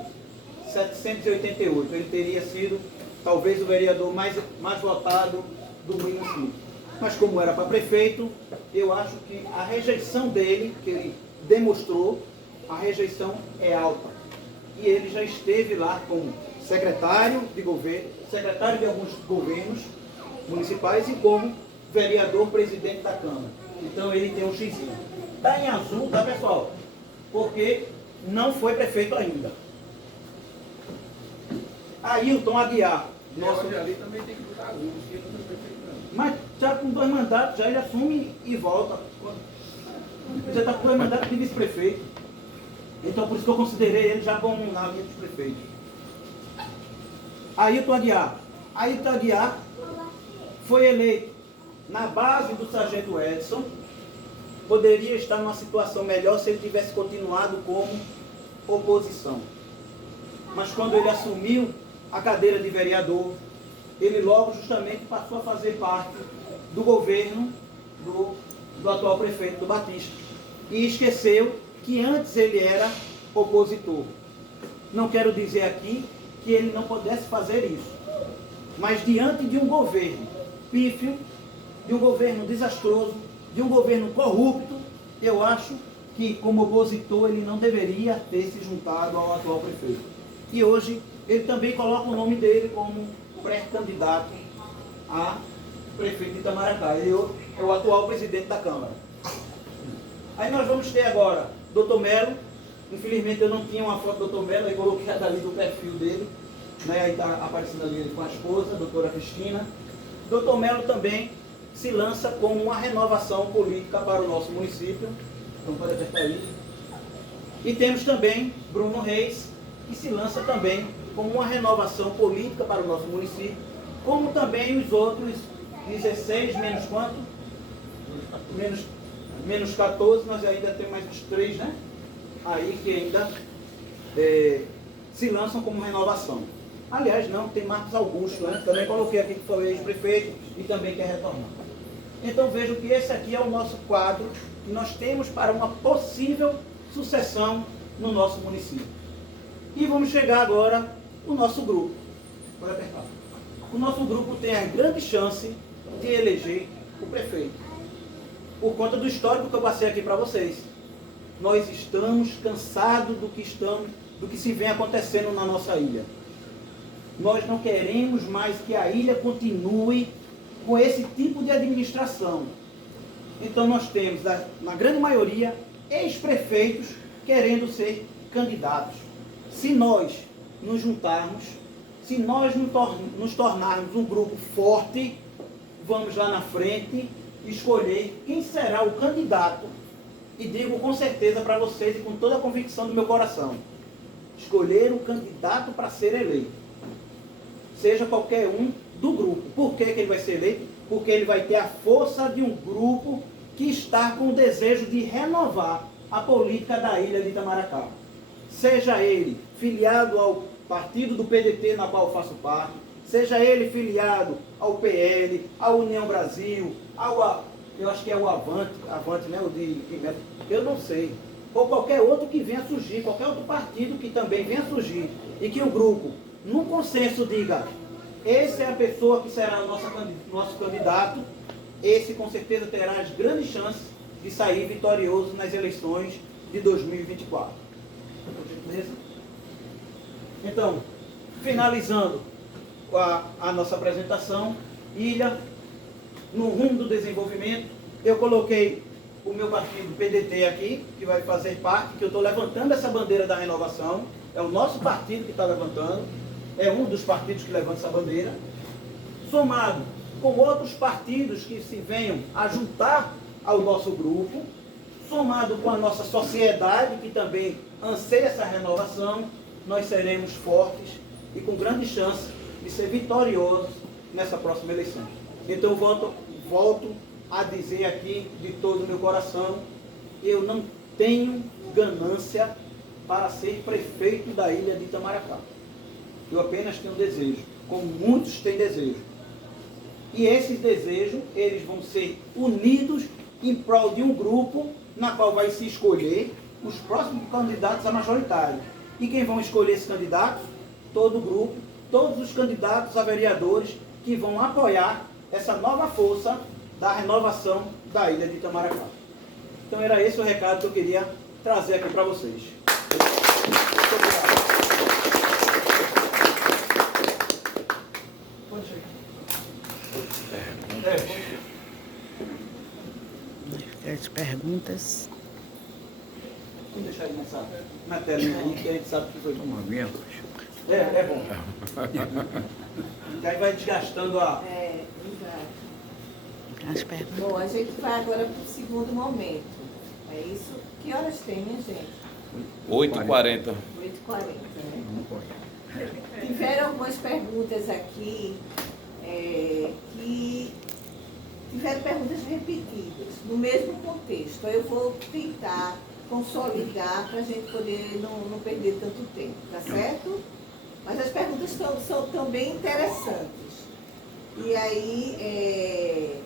788, ele teria sido talvez o vereador mais votado do município. Mas como era para prefeito, eu acho que a rejeição dele, que ele demonstrou, a rejeição é alta. E ele já esteve lá como secretário de governo, secretário de alguns governos municipais e como vereador presidente da Câmara. Então ele tem um xizinho. Está em azul, tá pessoal? Porque não foi prefeito ainda. Ailton Aguiar. Nosso ali também tem que botar azul, porque não foi prefeito não. Mas já com 2 mandatos, já ele assume e volta. Já está com 2 mandatos de vice-prefeito. Então por isso que eu considerei ele já como na linha dos prefeitos. Ailton Aguiar. Ailton Aguiar foi eleito na base do sargento Edson. Poderia estar numa situação melhor se ele tivesse continuado como oposição. Mas quando ele assumiu a cadeira de vereador, ele logo justamente passou a fazer parte do governo do atual prefeito do Batista. E esqueceu que antes ele era opositor. Não quero dizer aqui que ele não pudesse fazer isso. Mas diante de um governo pífio, de um governo desastroso, de um governo corrupto, eu acho que como opositor ele não deveria ter se juntado ao atual prefeito. E hoje ele também coloca o nome dele como pré-candidato a prefeito de Itamaracá. Ele é o atual presidente da Câmara. Aí nós vamos ter agora Dr. Melo. Infelizmente eu não tinha uma foto do Dr. Melo, aí coloquei a dali do perfil dele, né? Aí está aparecendo ali com a esposa, a doutora Cristina. Dr. Melo também se lança como uma renovação política para o nosso município. Então pode apertar aí. E temos também Bruno Reis, que se lança também como uma renovação política para o nosso município, como também os outros 16, menos quanto? Menos 14, nós ainda temos mais uns 3, né? Aí que ainda se lançam como renovação. Aliás, não, tem Marcos Augusto, né? Também coloquei aqui que foi ex-prefeito e também quer retornar. Então vejam que esse aqui é o nosso quadro que nós temos para uma possível sucessão no nosso município. E vamos chegar agora no nosso grupo. Pode apertar. O nosso grupo tem a grande chance de eleger o prefeito. Por conta do histórico que eu passei aqui para vocês. Nós estamos cansados do que se vem acontecendo na nossa ilha. Nós não queremos mais que a ilha continue com esse tipo de administração. Então nós temos, na grande maioria, ex-prefeitos querendo ser candidatos. Se nós nos juntarmos, se nós nos tornarmos um grupo forte, vamos lá na frente escolher quem será o candidato. E digo com certeza para vocês e com toda a convicção do meu coração: escolher um candidato para ser eleito, seja qualquer um do grupo. Por que ele vai ser eleito? Porque ele vai ter a força de um grupo que está com o desejo de renovar a política da ilha de Itamaracá. Seja ele filiado ao partido do PDT, na qual eu faço parte, seja ele filiado ao PL, à União Brasil, eu acho que é o Avante, né? Eu não sei. Ou qualquer outro que venha surgir, qualquer outro partido que também venha surgir, e que o grupo, num consenso, diga: essa é a pessoa que será o nosso candidato, esse com certeza terá as grandes chances de sair vitorioso nas eleições de 2024. Por gentileza? Então, finalizando a nossa apresentação, ilha, no rumo do desenvolvimento, eu coloquei o meu partido PDT aqui, que vai fazer parte, que eu estou levantando essa bandeira da renovação. É o nosso partido que está levantando, é um dos partidos que levanta essa bandeira, somado com outros partidos que se venham a juntar ao nosso grupo, somado com a nossa sociedade, que também anseia essa renovação, nós seremos fortes e com grande chance de ser vitoriosos nessa próxima eleição. Então eu volto a dizer aqui de todo o meu coração: eu não tenho ganância para ser prefeito da ilha de Itamaracá. Eu apenas tenho desejo, como muitos têm desejo. E esses desejos, eles vão ser unidos em prol de um grupo na qual vai se escolher os próximos candidatos a majoritário. E quem vão escolher esses candidatos? Todo o grupo, todos os candidatos a vereadores que vão apoiar essa nova força da renovação da ilha de Itamaracá. Então era esse o recado que eu queria trazer aqui para vocês. Muito obrigado. Pode chegar. As perguntas. Vamos deixar ele na telinha aí, que a gente sabe que foi bom. É bom. E aí vai desgastando a... Exato. As perguntas. Bom, a gente vai agora para o segundo momento. É isso? Que horas tem, minha gente? 8h40. 8h40, né? Tiveram algumas perguntas aqui que tiveram perguntas repetidas, no mesmo contexto. Eu vou tentar consolidar para a gente poder não perder tanto tempo, tá certo? Mas as perguntas são bem interessantes. E aí,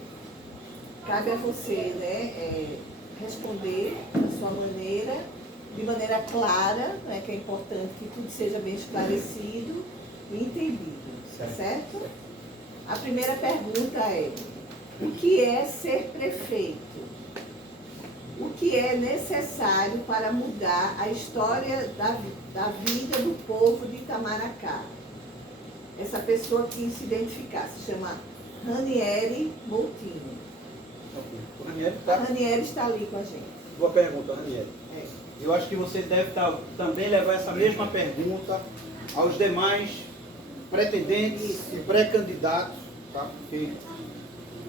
cabe a você, né, responder da sua maneira, de maneira clara, né, que é importante que tudo seja bem esclarecido e entendido, certo? A primeira pergunta é: o que é ser prefeito? O que é necessário para mudar a história da vida do povo de Itamaracá? Essa pessoa que se identificar se chama Ranieri Moutinho. A Ranieri está ali com a gente. Boa pergunta, Ranieri. É. Eu acho que você deve também levar essa mesma pergunta aos demais pretendentes e pré-candidatos, tá? Porque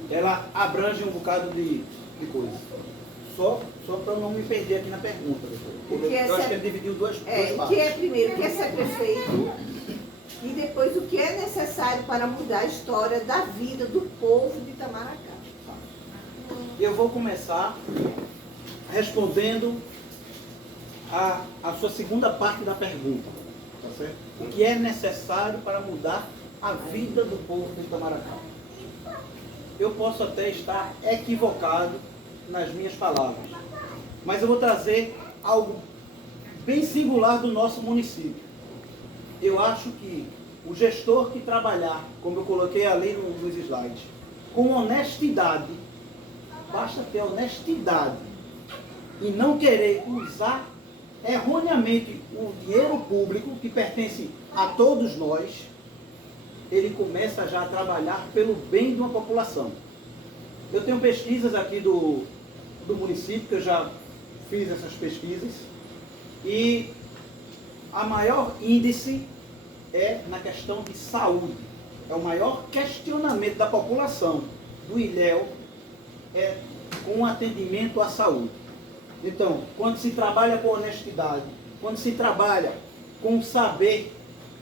ela abrange um bocado de coisa. Só para eu não me perder aqui na pergunta. Eu acho que ele dividiu duas partes. O que é primeiro, o que é ser prefeito? E depois, o que é necessário para mudar a história da vida do povo de Itamaracá? Eu vou começar respondendo a sua segunda parte da pergunta. Tá certo? O que é necessário para mudar a vida do povo de Itamaracá? Eu posso até estar equivocado nas minhas palavras, mas eu vou trazer algo bem singular do nosso município. Eu acho que o gestor que trabalhar, como eu coloquei ali nos slides, com honestidade, basta ter honestidade e não querer usar erroneamente o dinheiro público que pertence a todos nós, ele começa já a trabalhar pelo bem de uma população. Eu tenho pesquisas aqui do município, que eu já fiz essas pesquisas, e a maior índice é na questão de saúde. É o maior questionamento da população. do Ilhéu é com atendimento à saúde. Então, quando se trabalha com honestidade, quando se trabalha com saber,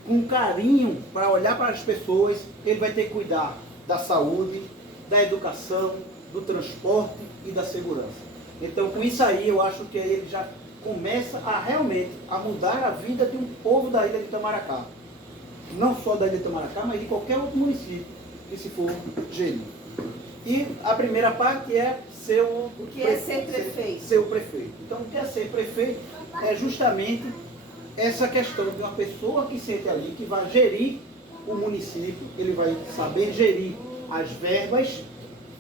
com carinho para olhar para as pessoas, ele vai ter que cuidar da saúde, da educação, do transporte e da segurança. Então, com isso aí, eu acho que ele já começa a realmente a mudar a vida de um povo da ilha de Itamaracá. Não só da ilha de Itamaracá, mas de qualquer outro município que se for gerir. E a primeira parte é ser o que é ser prefeito? Ser o prefeito. Então, o que é ser prefeito é justamente essa questão de uma pessoa que sente ali, que vai gerir o município, ele vai saber gerir as verbas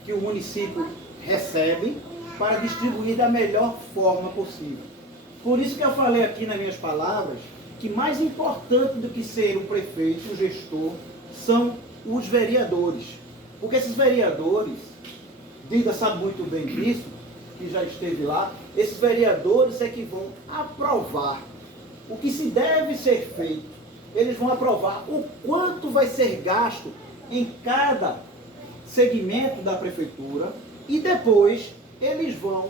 que o município recebe para distribuir da melhor forma possível. Por isso que eu falei aqui nas minhas palavras que mais importante do que ser o prefeito, o gestor, são os vereadores. Porque esses vereadores, Dida sabe muito bem disso, que já esteve lá, esses vereadores é que vão aprovar o que se deve ser feito. Eles vão aprovar o quanto vai ser gasto em cada segmento da prefeitura e depois eles vão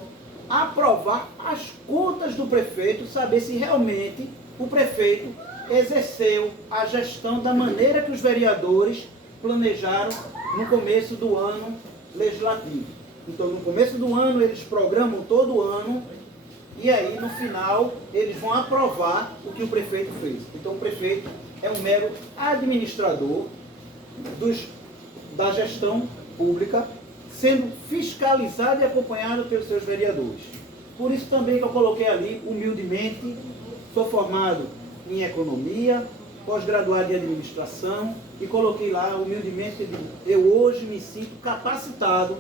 aprovar as contas do prefeito, saber se realmente o prefeito exerceu a gestão da maneira que os vereadores planejaram no começo do ano legislativo. Então, no começo do ano, eles programam todo o ano e aí, no final, eles vão aprovar o que o prefeito fez. Então, o prefeito é um mero administrador da gestão pública, sendo fiscalizado e acompanhado pelos seus vereadores. Por isso também que eu coloquei ali, humildemente, sou formado em economia, pós-graduado em administração, e coloquei lá, humildemente, eu hoje me sinto capacitado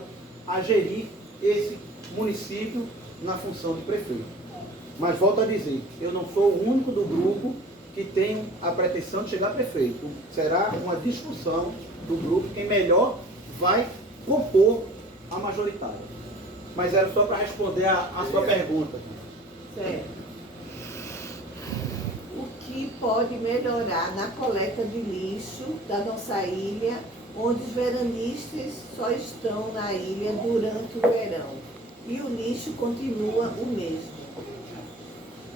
a gerir esse município na função de prefeito. Mas volto a dizer, eu não sou o único do grupo que tem a pretensão de chegar a prefeito. Será uma discussão do grupo, quem melhor vai compor a majoritária. Mas era só para responder a sua pergunta. Certo. O que pode melhorar na coleta de lixo da nossa ilha, onde os veranistas só estão na ilha durante o verão e o lixo continua o mesmo?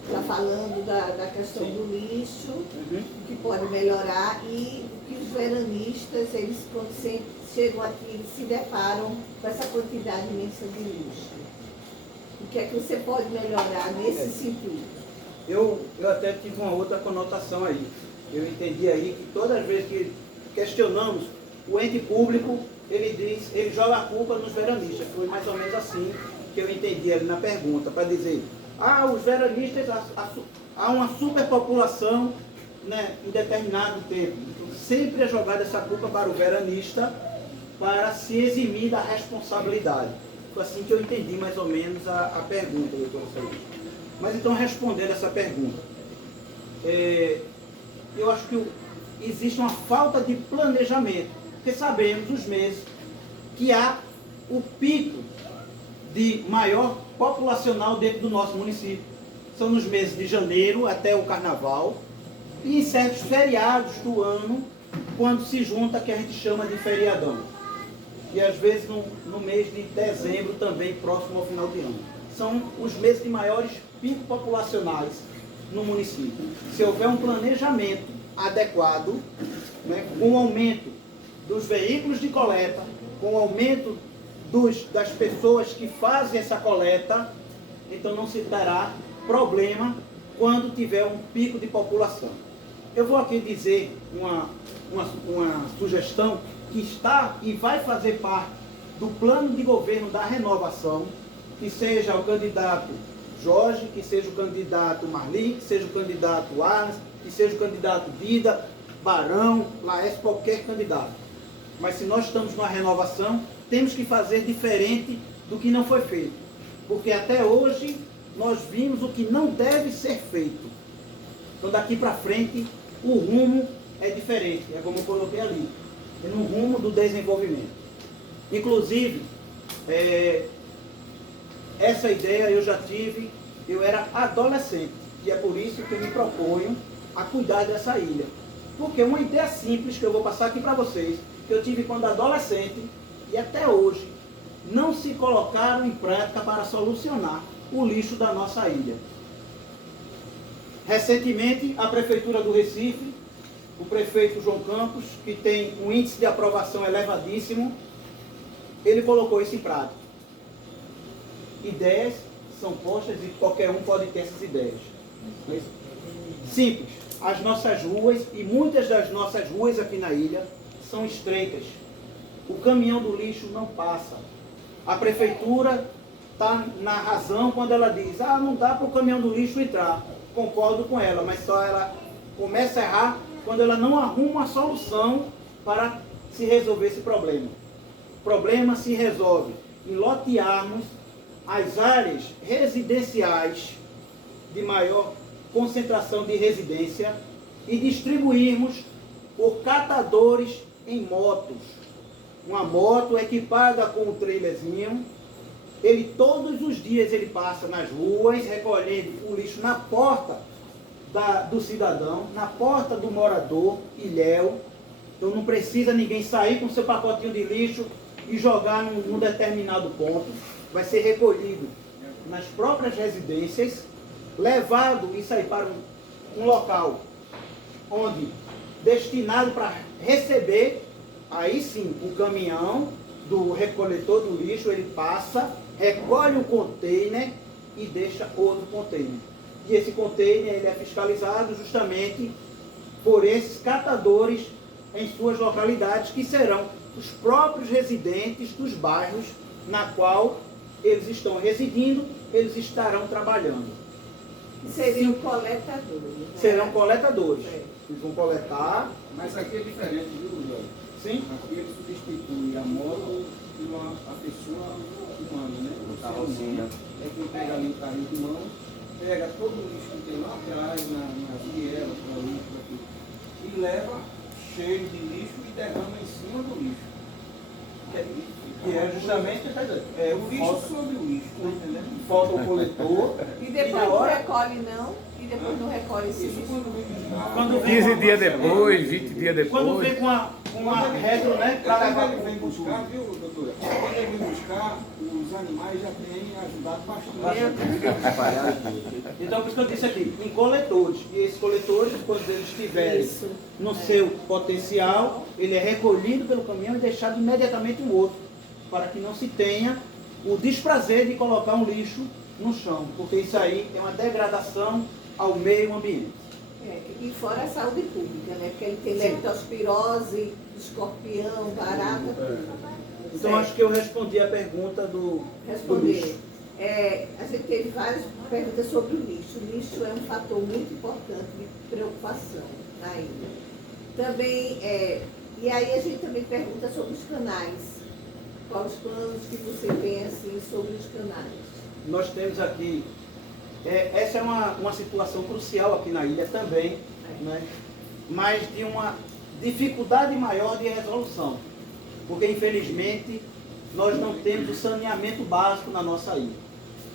Está falando da questão do lixo, o que pode melhorar e o que os veranistas, eles quando chegam aqui, eles se deparam com essa quantidade imensa de lixo. O que é que você pode melhorar nesse sentido? Eu até tive uma outra conotação aí. Eu entendi aí que todas as vezes que questionamos o ente público, ele joga a culpa nos veranistas. Foi mais ou menos assim que eu entendi ali na pergunta, para dizer, os veranistas, há uma superpopulação, né, em determinado tempo. Então, sempre é jogada essa culpa para o veranista para se eximir da responsabilidade. Foi assim que eu entendi mais ou menos a pergunta, doutora Saúde. Mas então, respondendo essa pergunta, eu acho que existe uma falta de planejamento, porque sabemos os meses que há o pico de maior populacional dentro do nosso município. São nos meses de janeiro até o carnaval e em certos feriados do ano, quando se junta que a gente chama de feriadão. E às vezes no mês de dezembro também, próximo ao final de ano. São os meses de maiores picos populacionais no município. Se houver um planejamento adequado, né, com o aumento dos veículos de coleta, com o aumento das pessoas que fazem essa coleta, então não se terá problema quando tiver um pico de população. Eu vou aqui dizer uma sugestão que está e vai fazer parte do plano de governo da renovação, que seja o candidato Jorge, que seja o candidato Marli, que seja o candidato Arnes, que seja o candidato Dida, Barão, Laércio, qualquer candidato. Mas se nós estamos numa renovação, temos que fazer diferente do que não foi feito. Porque até hoje nós vimos o que não deve ser feito. Então daqui para frente o rumo é diferente, é como eu coloquei ali, é no rumo do desenvolvimento. Inclusive, essa ideia eu já tive, eu era adolescente, e é por isso que eu me proponho a cuidar dessa ilha. Porque uma ideia simples que eu vou passar aqui para vocês, que eu tive quando adolescente, e até hoje não se colocaram em prática para solucionar o lixo da nossa ilha. Recentemente, a Prefeitura do Recife, o prefeito João Campos, que tem um índice de aprovação elevadíssimo, ele colocou isso em prática. Ideias são postas e qualquer um pode ter essas ideias. Simples. As nossas ruas, e muitas das nossas ruas aqui na ilha, são estreitas. O caminhão do lixo não passa. A prefeitura está na razão quando ela diz, não dá para o caminhão do lixo entrar. Concordo com ela, mas só ela começa a errar quando ela não arruma uma solução para se resolver esse problema. O problema se resolve em lotearmos as áreas residenciais de maior concentração de residência e distribuirmos por catadores em motos. Uma moto equipada com um trailerzinho, ele todos os dias ele passa nas ruas recolhendo o lixo na porta do cidadão, na porta do morador, ilhéu. Então não precisa ninguém sair com seu pacotinho de lixo e jogar num determinado ponto. Vai ser recolhido nas próprias residências, levado isso aí para um local onde destinado para receber, aí sim, o caminhão do recolhedor do lixo, ele passa, recolhe o container e deixa outro container. E esse container ele é fiscalizado justamente por esses catadores em suas localidades, que serão os próprios residentes dos bairros na qual eles estão residindo, eles estarão trabalhando. Seriam coletadores. Né? Serão coletadores. É. Eles vão coletar. Mas aqui é diferente, viu, Jorge? Sim. Aqui ele substitui a moto por a pessoa humana, né? O carrocinha. É quem pega ali o carrinho de mão, pega todo o lixo que tem lá atrás, nas vielas, por ali, por aqui, e leva cheio de lixo e derrama em cima do lixo. Que é justamente O lixo sobre o lixo, tá entendendo? falta o coletor. E E depois na não hora, recolhe não, e depois não recolhe esse Isso lixo. quando vem buscar. quando vem 15 com a- dias depois, 20 dias Quando depois. vem com uma retro, né? Para levar Quando ele vem buscar, viu, doutora? Quando ele vem buscar, os animais já têm ajudado bastante. Então, por isso que eu disse aqui, em coletores. E esses coletores, quando eles estiverem Isso. no seu potencial, ele é recolhido pelo caminhão e deixado imediatamente um outro, para que não se tenha o desprazer de colocar um lixo no chão, porque isso aí é uma degradação ao meio ambiente. É, e fora a saúde pública, né? Porque ele tem Sim. leptospirose, escorpião, barata, tudo. Então, Certo. acho que eu respondi a pergunta do lixo. Responder. A gente teve várias perguntas sobre o lixo. O lixo é um fator muito importante de preocupação na ilha. Também, e aí a gente também pergunta sobre os canais. Quais os planos que você tem assim, sobre os canais? Nós temos aqui, essa é uma situação crucial aqui na ilha também, né? Mas de uma dificuldade maior de resolução, porque infelizmente nós não temos o saneamento básico na nossa ilha.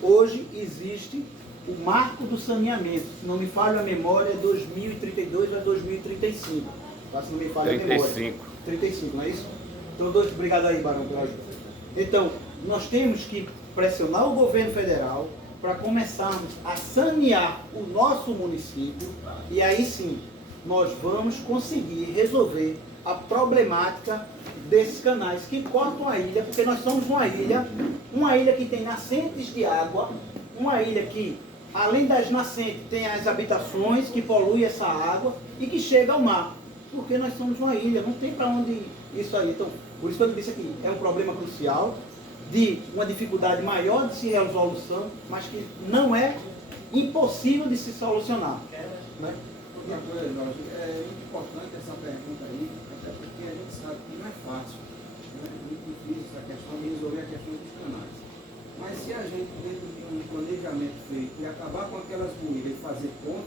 Hoje existe o marco do saneamento, se não me falha a memória, é 2032 a 2035, tá? Se não me falha a memória. 35, não é isso? Então, obrigado aí, Barão, pela ajuda. Então, nós temos que pressionar o governo federal para começarmos a sanear o nosso município e aí sim, nós vamos conseguir resolver a problemática desses canais que cortam a ilha, porque nós somos uma ilha que tem nascentes de água, uma ilha que, além das nascentes, tem as habitações que poluem essa água e que chega ao mar, porque nós somos uma ilha, não tem para onde ir isso aí. Então, por isso que eu disse aqui, é um problema crucial, de uma dificuldade maior de se resolução, mas que não é impossível de se solucionar. Né? Outra coisa, Jorge, é importante essa pergunta aí, até porque a gente sabe que não é fácil, né? É muito difícil essa questão de resolver a questão dos canais. Mas se a gente, dentro de um planejamento feito, e acabar com aquelas poeiras e fazer ponto,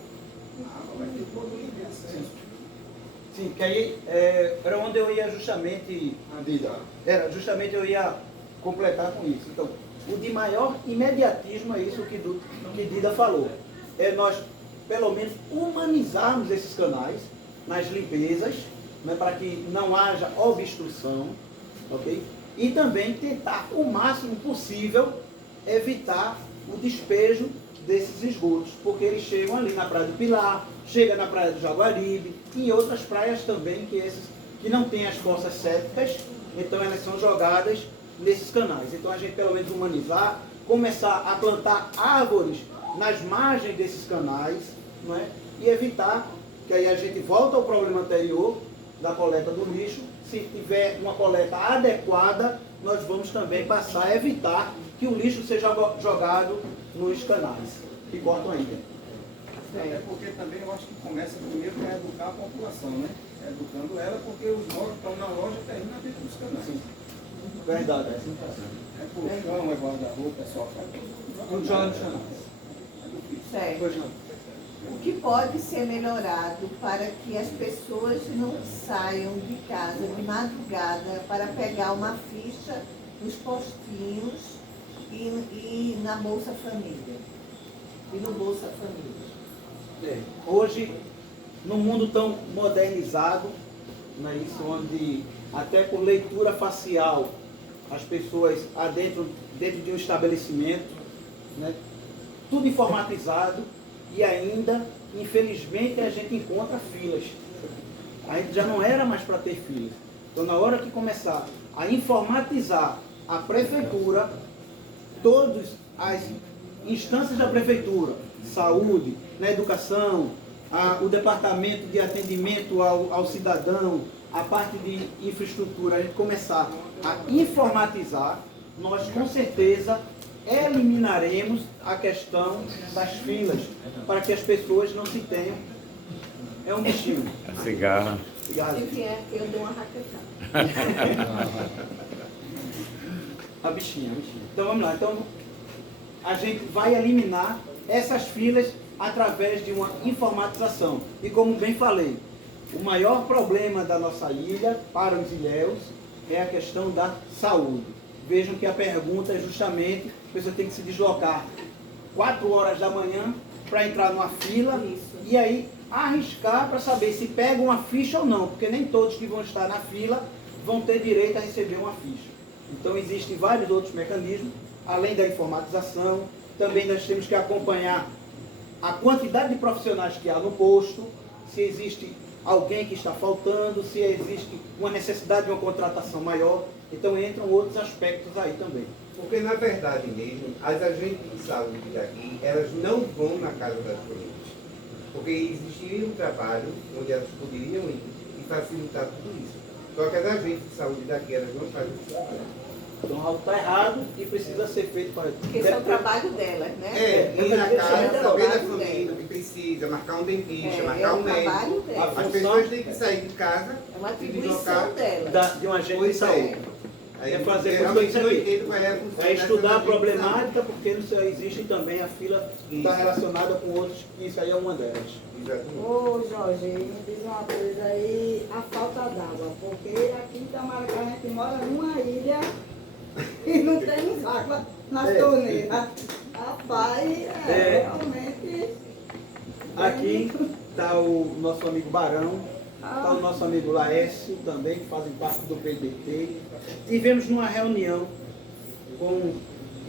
a água vai ter todo o acesso. Sim, que aí era onde eu ia justamente eu ia completar com isso. Então, o de maior imediatismo é isso que Dida falou. É nós, pelo menos, humanizarmos esses canais nas limpezas, né, para que não haja obstrução, ok? e também tentar o máximo possível evitar o despejo desses esgotos, porque eles chegam ali na Praia do Pilar, chega na Praia do Jaguaribe e em outras praias também que não têm as fossas sépticas, então elas são jogadas nesses canais. Então a gente pelo menos humanizar, começar a plantar árvores nas margens desses canais, não é? E evitar que aí a gente volta ao problema anterior da coleta do lixo. Se tiver uma coleta adequada, nós vamos também passar a evitar que o lixo seja jogado nos canais que cortam a ilha. É porque também eu acho que começa primeiro a educar a população, né? Educando ela, porque os móveis estão na loja e terminam dentro dos canais. Sim. Verdade, É colchão, é guarda-roupa, é sofá. não joga nos canais. Certo. Pois não. O que pode ser melhorado para que as pessoas não saiam de casa de madrugada para pegar uma ficha nos postinhos e na Bolsa Família? E no Bolsa Família? Hoje, num mundo tão modernizado, não é isso, onde até com leitura facial as pessoas dentro de um estabelecimento, né, tudo informatizado, e ainda, infelizmente, a gente encontra filas. A gente já não era mais para ter filas. Então, na hora que começar a informatizar a prefeitura, todas as instâncias da prefeitura, saúde, na educação, o departamento de atendimento ao cidadão, a parte de infraestrutura, a gente começar a informatizar, nós com certeza eliminaremos a questão das filas, para que as pessoas não se tenham. É um bichinho. A cigarra. Se vier, eu dou uma raquetada. A bichinha. Então vamos lá. Então a gente vai eliminar essas filas através de uma informatização. E como bem falei, o maior problema da nossa ilha para os ilhéus é a questão da saúde. Vejam que a pergunta é justamente, a pessoa tem que se deslocar 4 horas da manhã para entrar numa fila. Isso. E aí arriscar para saber se pega uma ficha ou não, porque nem todos que vão estar na fila vão ter direito a receber uma ficha. Então existem vários outros mecanismos, além da informatização. Também nós temos que acompanhar a quantidade de profissionais que há no posto, se existe alguém que está faltando, se existe uma necessidade de uma contratação maior. Então entram outros aspectos aí também. Porque, na verdade mesmo, as agentes de saúde daqui, elas não vão na casa das doentes. Porque existiria um trabalho onde elas poderiam ir e facilitar tudo isso. Só que as agentes de saúde daqui, elas não fazem esse trabalho. Então algo está errado e precisa ser feito para... Porque esse é o trabalho delas, né? Ir na casa, é o saber da trabalho família, dela. o que precisa, marcar um dentista, É marcar um o trabalho médico. dela. As pessoas têm que sair de casa É uma e atribuição deslocar. dela. de um agente de Pois saúde. Aí, É fazer eu como isso não aqui. entendo qual é a função É estudar a dessas agentes de saúde. problemática, porque não existe também a fila que está relacionada com outros, que isso aí é uma delas. Exatamente. Ô Jorge, me diz uma coisa aí, a falta d'água, porque aqui em Itamaracá a gente mora numa ilha e não temos água nas torneiras. Rapaz, realmente... Aqui está o nosso amigo Barão, está o nosso amigo Laércio também, que fazem parte do PDT. Tivemos numa reunião com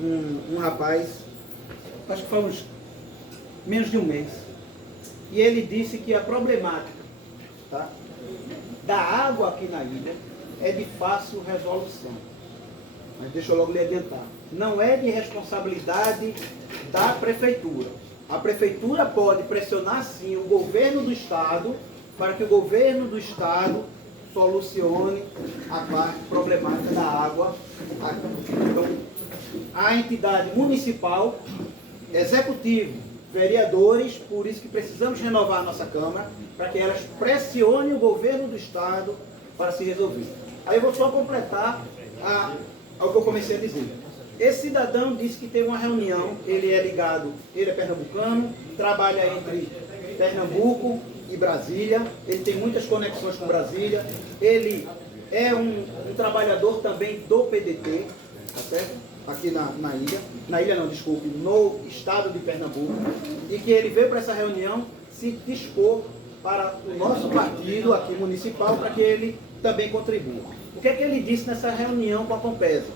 um rapaz, acho que foi uns menos de um mês, e ele disse que a problemática, tá, da água aqui na ilha é de fácil resolução. Mas deixa eu logo lhe adiantar. Não é de responsabilidade da prefeitura. A prefeitura pode pressionar sim o governo do estado para que o governo do estado solucione a parte problemática da água aqui. Então, a entidade municipal, executivo, vereadores, por isso que precisamos renovar a nossa Câmara, para que elas pressionem o governo do estado para se resolver. Aí eu vou só completar ao que eu comecei a dizer. Esse cidadão disse que teve uma reunião, ele é pernambucano, trabalha entre Pernambuco e Brasília, ele tem muitas conexões com Brasília, ele é um trabalhador também do PDT, tá certo? Aqui na ilha não, desculpe, no estado de Pernambuco, e que ele veio para essa reunião se dispor para o nosso partido aqui municipal, para que ele também contribua. O que é que ele disse nessa reunião com a Compesa?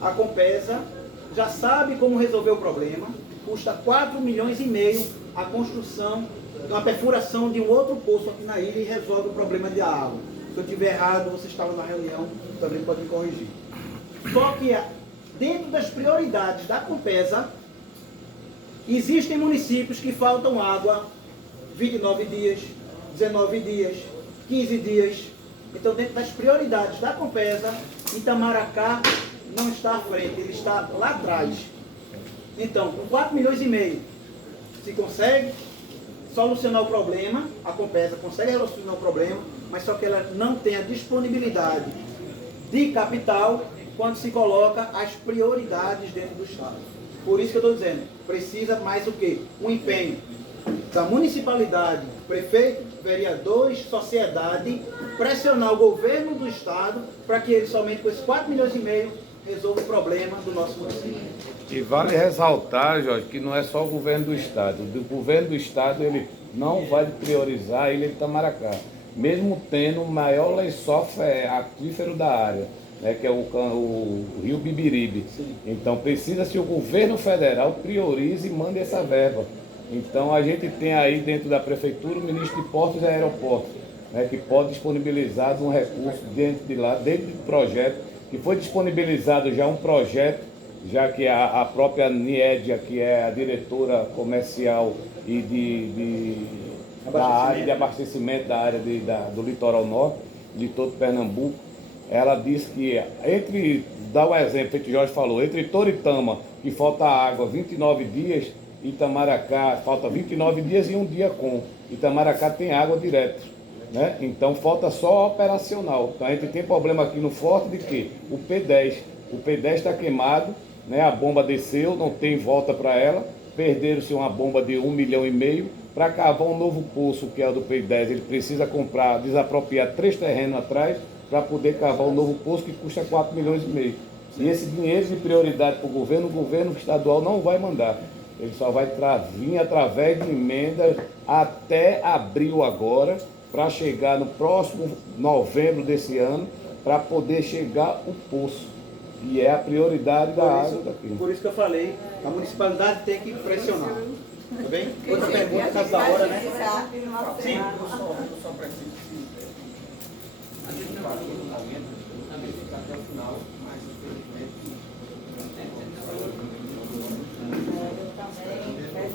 A Compesa já sabe como resolver o problema, custa 4,5 milhões a construção, uma perfuração de um outro poço aqui na ilha e resolve o problema de água. Se eu estiver errado, você estava na reunião, também pode me corrigir. Só que dentro das prioridades da Compesa, existem municípios que faltam água 29 dias, 19 dias, 15 dias. Então, dentro das prioridades da Compesa, Itamaracá não está à frente, ele está lá atrás. Então, com 4,5 milhões, se consegue solucionar o problema, a Compesa consegue solucionar o problema, mas só que ela não tem a disponibilidade de capital quando se coloca as prioridades dentro do Estado. Por isso que eu estou dizendo, precisa mais o quê? Um empenho da municipalidade, prefeito, vereadores, sociedade, pressionar o governo do Estado para que ele somente com esses 4,5 milhões resolva o problema do nosso município. E vale ressaltar, Jorge, que não é só o governo do Estado. O governo do Estado ele não vai priorizar a ilha de Itamaracá, mesmo tendo o maior lençol aquífero da área, né, que é o Rio Bibiribe. Sim. Então precisa-se o governo federal priorize e mande essa verba. Então a gente tem aí dentro da Prefeitura o ministro de Portos e Aeroportos, né, que pode disponibilizar um recurso dentro do projeto, que foi disponibilizado já um projeto, já que a própria Niedia, que é a diretora comercial e da área de abastecimento da área do litoral norte, de todo Pernambuco, ela disse que dá um exemplo, que o Jorge falou, entre Toritama, que falta água 29 dias, Itamaracá falta 29 dias e um dia com. Itamaracá tem água direto, né? Então falta só operacional. Então a gente tem problema aqui no Forte de que o P10 está queimado, né? A bomba desceu, não tem volta para ela, perderam-se uma bomba de 1,5 milhão. Para cavar um novo poço, que é o do P10, ele precisa comprar, desapropriar 3 terrenos atrás para poder cavar um novo poço que custa 4,5 milhões. E esse dinheiro de prioridade para o governo estadual não vai mandar. Ele só vai vir através de emendas até abril agora, para chegar no próximo novembro desse ano, para poder chegar o poço. E é a prioridade da água daqui. Por isso que eu falei, a municipalidade tem que pressionar. Tá bem? Outra pergunta, por causa da hora, né? Sim. Eu só preciso que a gente parou no momento, também ficar até o final, mas infelizmente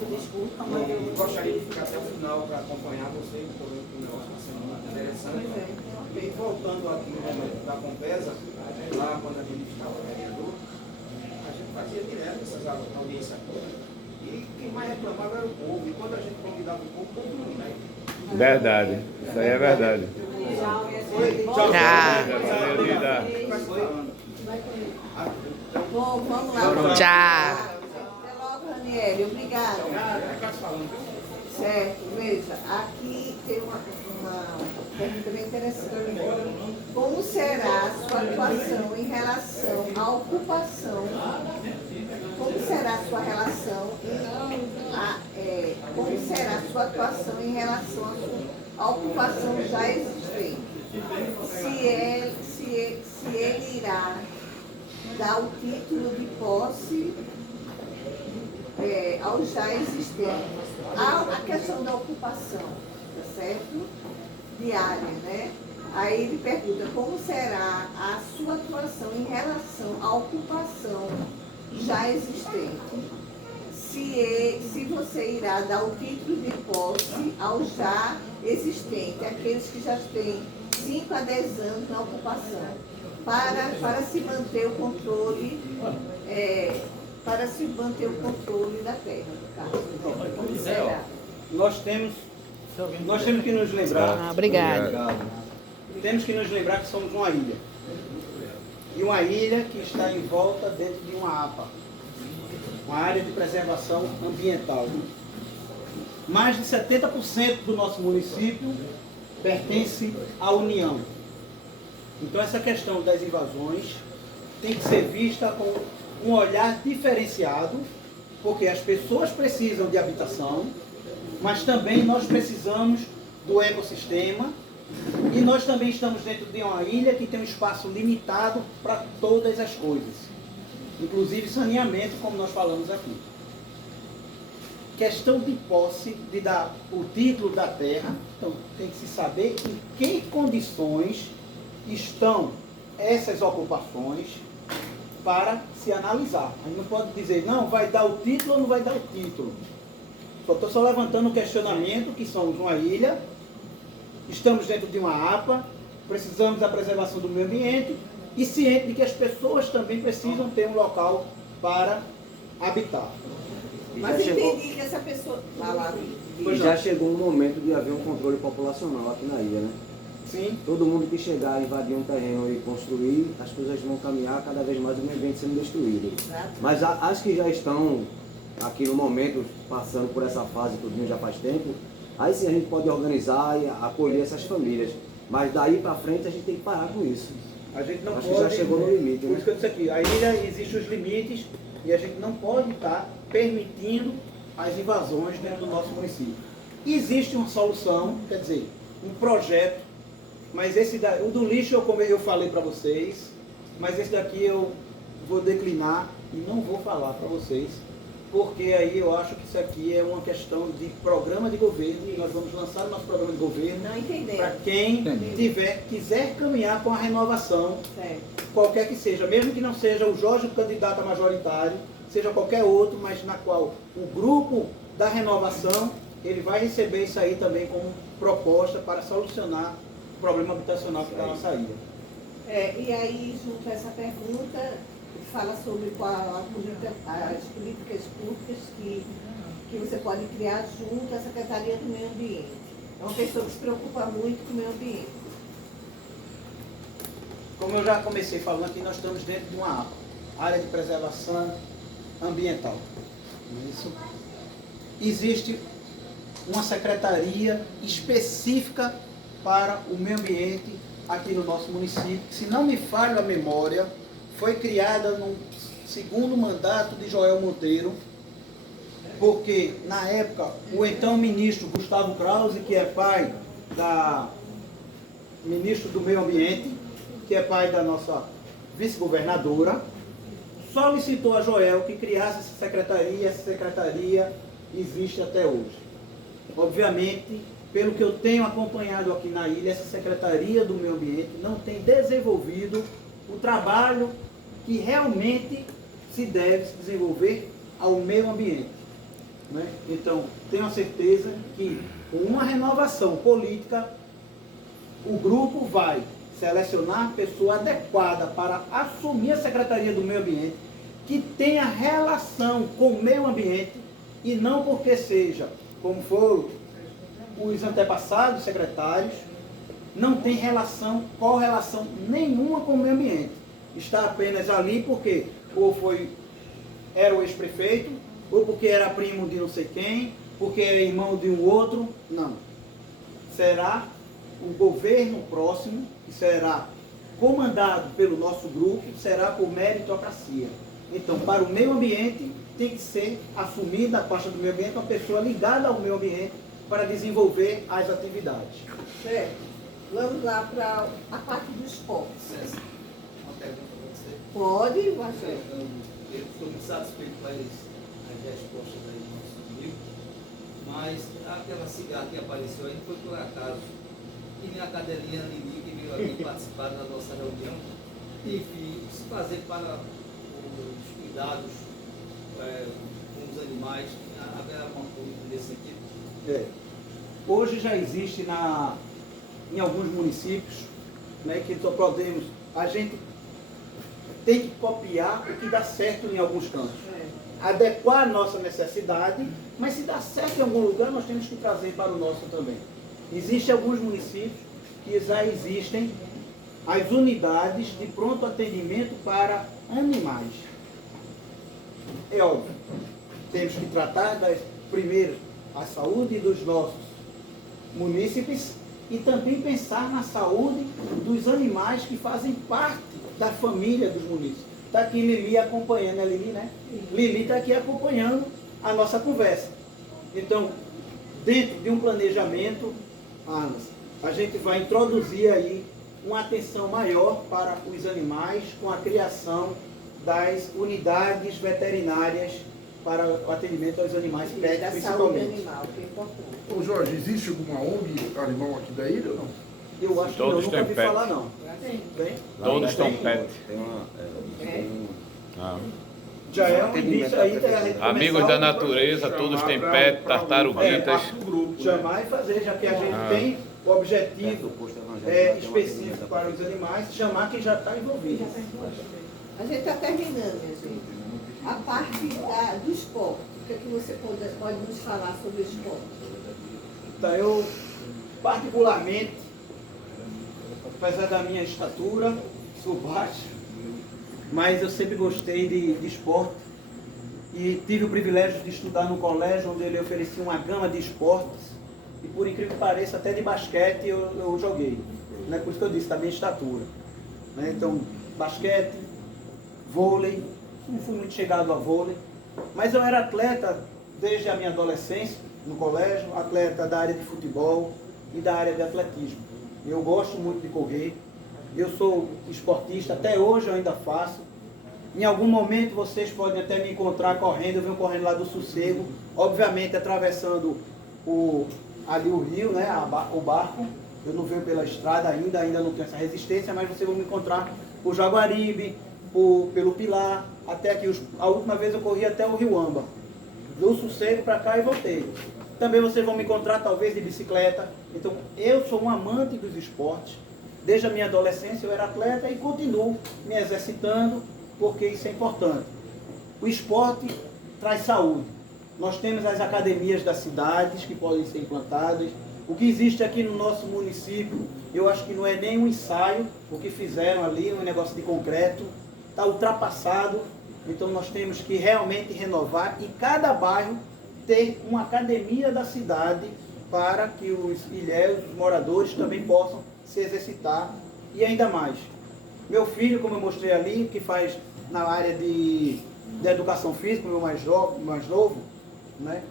desculpa, mas eu gostaria de ficar até o final para acompanhar você, porque o negócio vai ser muito interessante. E voltando aqui no momento da Compesa, lá quando a gente estava vereador, a gente fazia direto essas audiências aqui. E quem mais reclamava era o povo. E quando a gente convidava o povo não, né? Verdade, isso aí é verdade. Tchau. Bom, vamos lá. Tchau. Até logo, Ranieri. Obrigada. Certo, veja, aqui tem uma pergunta bem interessante. Como será a sua atuação em relação à ocupação? Como será a sua relação como será a sua atuação em relação à ocupação já existente? Se ele irá dar o título de posse ao já existente. A questão da ocupação, tá certo? Diária, né? Aí ele pergunta como será a sua atuação em relação à ocupação já existente. Se você irá dar o título de posse ao já existente, aqueles que já têm 5 a 10 anos na ocupação, para se manter o controle, da terra, no caso. Como será? Nós temos que nos lembrar. Obrigada. Temos que nos lembrar que somos uma ilha. E uma ilha que está em volta dentro de uma APA, uma área de preservação ambiental. Mais de 70% do nosso município pertence à União. Então essa questão das invasões tem que ser vista com um olhar diferenciado, porque as pessoas precisam de habitação, mas também nós precisamos do ecossistema E nós também estamos dentro de uma ilha que tem um espaço limitado para todas as coisas, inclusive saneamento, como nós falamos aqui. Questão de posse, de dar o título da terra, então tem que se saber em que condições estão essas ocupações para se analisar. A gente não pode dizer, não, vai dar o título ou não vai dar o título. Estou só levantando um questionamento, que somos uma ilha, estamos dentro de uma APA, precisamos da preservação do meio ambiente e ciente de que as pessoas também precisam ter um local para habitar. Mas entendi que essa pessoa... E já chegou um momento de haver um controle populacional aqui na ilha, né? Sim. Todo mundo que chegar, invadir um terreno e construir, as coisas vão caminhar cada vez mais o meio ambiente sendo destruído. Exato. Mas as que já estão aqui no momento, passando por essa fase tudinho já faz tempo, aí sim a gente pode organizar e acolher essas famílias. Mas daí para frente a gente tem que parar com isso. A gente não Acho pode... que já chegou no limite, Por né? isso que eu disse aqui, a ilha existe os limites e a gente não pode estar permitindo as invasões dentro do nosso município. Existe uma solução, quer dizer, um projeto, mas o do lixo, como eu falei para vocês, mas esse daqui eu vou declinar e não vou falar para vocês, porque aí eu acho que isso aqui é uma questão de programa de governo e nós vamos lançar o nosso programa de governo para quem quiser caminhar com a renovação, qualquer que seja, mesmo que não seja o Jorge o candidato a majoritário, seja qualquer outro, mas na qual o grupo da renovação, ele vai receber isso aí também como proposta para solucionar o problema habitacional que está na nossa ilha. E aí, junto a essa pergunta, fala sobre as políticas públicas que você pode criar junto à Secretaria do Meio Ambiente. É uma pessoa que se preocupa muito com o meio ambiente. Como eu já comecei falando aqui, nós estamos dentro de uma APA, Área de Preservação Ambiental. Isso. Existe uma secretaria específica para o meio ambiente aqui no nosso município, que, se não me falha a memória, foi criada no segundo mandato de Joel Monteiro, porque na época o então ministro Gustavo Krause, que é pai da ministro do Meio Ambiente, que é pai da nossa vice-governadora, solicitou a Joel que criasse essa secretaria existe até hoje. Obviamente, pelo que eu tenho acompanhado aqui na ilha, essa Secretaria do Meio Ambiente não tem desenvolvido o trabalho que realmente se deve se desenvolver ao meio ambiente. Né? Então, tenho a certeza que com uma renovação política, o grupo vai selecionar a pessoa adequada para assumir a Secretaria do Meio Ambiente, que tenha relação com o meio ambiente e não porque seja, como foram os antepassados secretários, não tem correlação nenhuma com o meio ambiente. Está apenas ali porque ou era o ex-prefeito, ou porque era primo de não sei quem, porque era irmão de um outro. Não. Será o governo próximo, que será comandado pelo nosso grupo, será por meritocracia. Então, para o meio ambiente, tem que ser assumida a pasta do meio ambiente uma pessoa ligada ao meio ambiente para desenvolver as atividades. Certo. Vamos lá para a parte do esporte. Uma pergunta para você. Pode, Marcelo. Eu estou muito satisfeito com as respostas aí do nosso amigo, mas aquela cigarra que apareceu aí foi por acaso. E minha cadelinha Lili, que veio aqui participar da nossa reunião, enfim, se fazer para os cuidados com os animais, haverá uma política nesse sentido? Hoje já existe em alguns municípios, né, que podemos, a gente tem que copiar o que dá certo em alguns cantos. Adequar a nossa necessidade, mas se dá certo em algum lugar, nós temos que trazer para o nosso também. Existem alguns municípios que já existem as unidades de pronto atendimento para animais. É óbvio, temos que tratar primeiro a saúde dos nossos munícipes e também pensar na saúde dos animais que fazem parte da família dos munícipes. Está aqui Lili acompanhando, é Lili, né? Lili está aqui acompanhando a nossa conversa. Então, dentro de um planejamento, a gente vai introduzir aí uma atenção maior para os animais com a criação das unidades veterinárias para o atendimento aos animais pet, Da saúde principalmente. animal, que é importante. Ô Jorge, existe alguma ONG animal aqui da ilha ou não? Eu acho que eu Todos nunca têm ouvi pet. falar, não. Tem? Todos Tem? estão pet. Tem uma. Ah. Já é um início aí da gente Amigos começar da o- natureza, todos têm pet, tartaruguitas. chamar e fazer, já que a gente tem o objetivo específico para os animais, chamar quem já está envolvido. A gente está terminando, minha gente. A parte do esporte. O que é que você pode nos falar sobre o esporte? Então, eu, particularmente, apesar da minha estatura, sou baixo, mas eu sempre gostei de esporte e tive o privilégio de estudar no colégio, onde ele oferecia uma gama de esportes e, por incrível que pareça, até de basquete eu joguei. Né? Por isso que eu disse, da minha estatura. Né? Então, basquete, vôlei, não fui muito chegado a vôlei, mas eu era atleta desde a minha adolescência, no colégio, atleta da área de futebol e da área de atletismo. Eu gosto muito de correr, eu sou esportista, até hoje eu ainda faço. Em algum momento vocês podem até me encontrar correndo, eu venho correndo lá do Sossego, obviamente atravessando ali o rio, né, o barco. Eu não venho pela estrada ainda não tenho essa resistência, mas vocês vão me encontrar por Jaguaribe, pelo Pilar, até aqui. A última vez eu corri até o Rio Amba, do Sossego para cá e voltei. Também vocês vão me encontrar talvez de bicicleta. Então eu sou um amante dos esportes. Desde a minha adolescência eu era atleta e continuo me exercitando, porque isso é importante. O esporte traz saúde. Nós temos as academias das cidades que podem ser implantadas. O que existe aqui no nosso município, eu acho que não é nem um ensaio, o que fizeram ali, um negócio de concreto, está ultrapassado. Então nós temos que realmente renovar e cada bairro ter uma academia da cidade para que os ilhéus, os moradores também possam se exercitar e ainda mais. Meu filho, como eu mostrei ali, que faz na área de educação física, meu mais novo, né?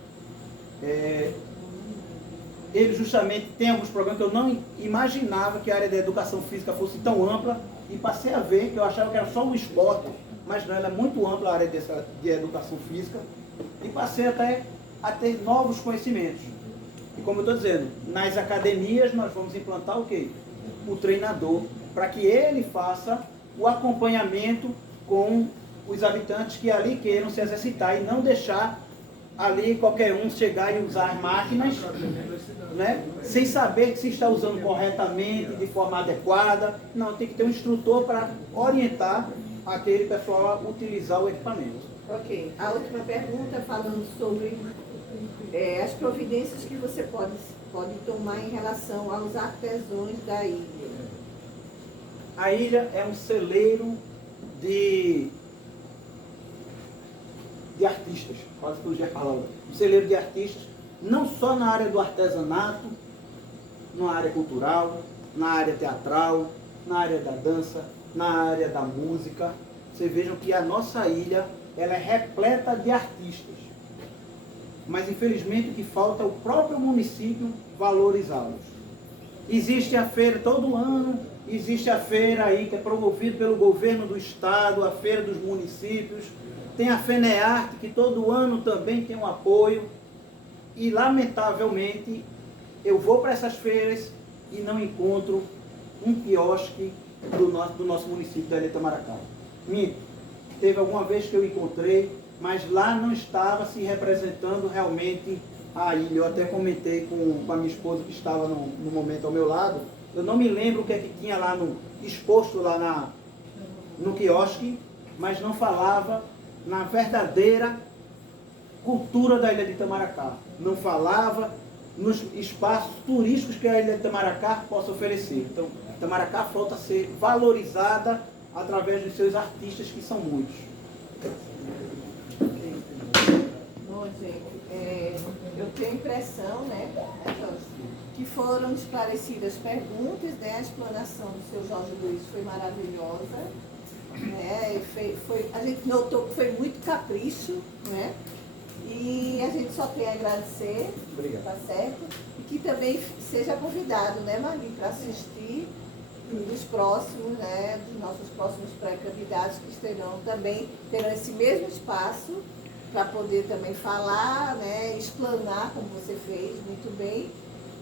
Ele justamente tem alguns problemas que eu não imaginava que a área da educação física fosse tão ampla e passei a ver que eu achava que era só um esporte, mas não, ela é muito ampla a área de educação física e passei até a ter novos conhecimentos. E como eu estou dizendo, nas academias nós vamos implantar o quê? O treinador, para que ele faça o acompanhamento com os habitantes que ali queiram se exercitar e não deixar ali qualquer um chegar e usar máquinas, né, sem saber que se está usando corretamente, de forma adequada. Não, tem que ter um instrutor para orientar aquele pessoal a utilizar o equipamento. Ok. A última pergunta falando sobre as providências que você pode tomar em relação aos artesãos da ilha. A ilha é um celeiro de artistas, quase que eu já falava. Um celeiro de artistas, não só na área do artesanato, na área cultural, na área teatral, na área da dança, na área da música. Vocês vejam que a nossa ilha ela é repleta de artistas. Mas infelizmente o que falta é o próprio município valorizá-los. Existe a feira todo ano, existe a feira aí que é promovida pelo governo do estado, a feira dos municípios, tem a FENEARTE que todo ano também tem um apoio e lamentavelmente eu vou para essas feiras e não encontro um quiosque do nosso município da Ilha de Itamaracá. Minto, teve alguma vez que eu encontrei, mas lá não estava se representando realmente a ilha. Eu até comentei com a minha esposa que estava no momento ao meu lado, eu não me lembro o que é que tinha lá exposto lá no quiosque, mas não falava na verdadeira cultura da Ilha de Itamaracá. Não falava nos espaços turísticos que a Ilha de Itamaracá possa oferecer. Então, Itamaracá falta ser valorizada através dos seus artistas, que são muitos. Bom, gente, eu tenho a impressão, né, que foram esclarecidas perguntas, né, a explanação do seu Jorge Luiz foi maravilhosa, né, a gente notou que foi muito capricho, né, E a gente só tem a agradecer, Obrigado. tá certo? E que também seja convidado, né, Marli, para assistir dos próximos, né, dos nossos próximos pré-candidatos que terão esse mesmo espaço para poder também falar, né, explanar, como você fez muito bem,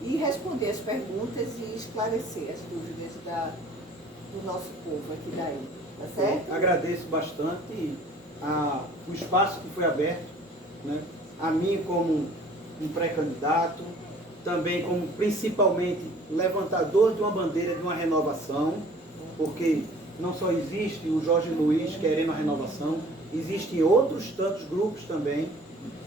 e responder as perguntas e esclarecer as dúvidas do nosso povo aqui daí, tá certo? Eu agradeço bastante o espaço que foi aberto, né, a mim como um pré-candidato, também como principalmente levantador de uma bandeira de uma renovação, porque não só existe o Jorge Luiz querendo a renovação, existem outros tantos grupos também,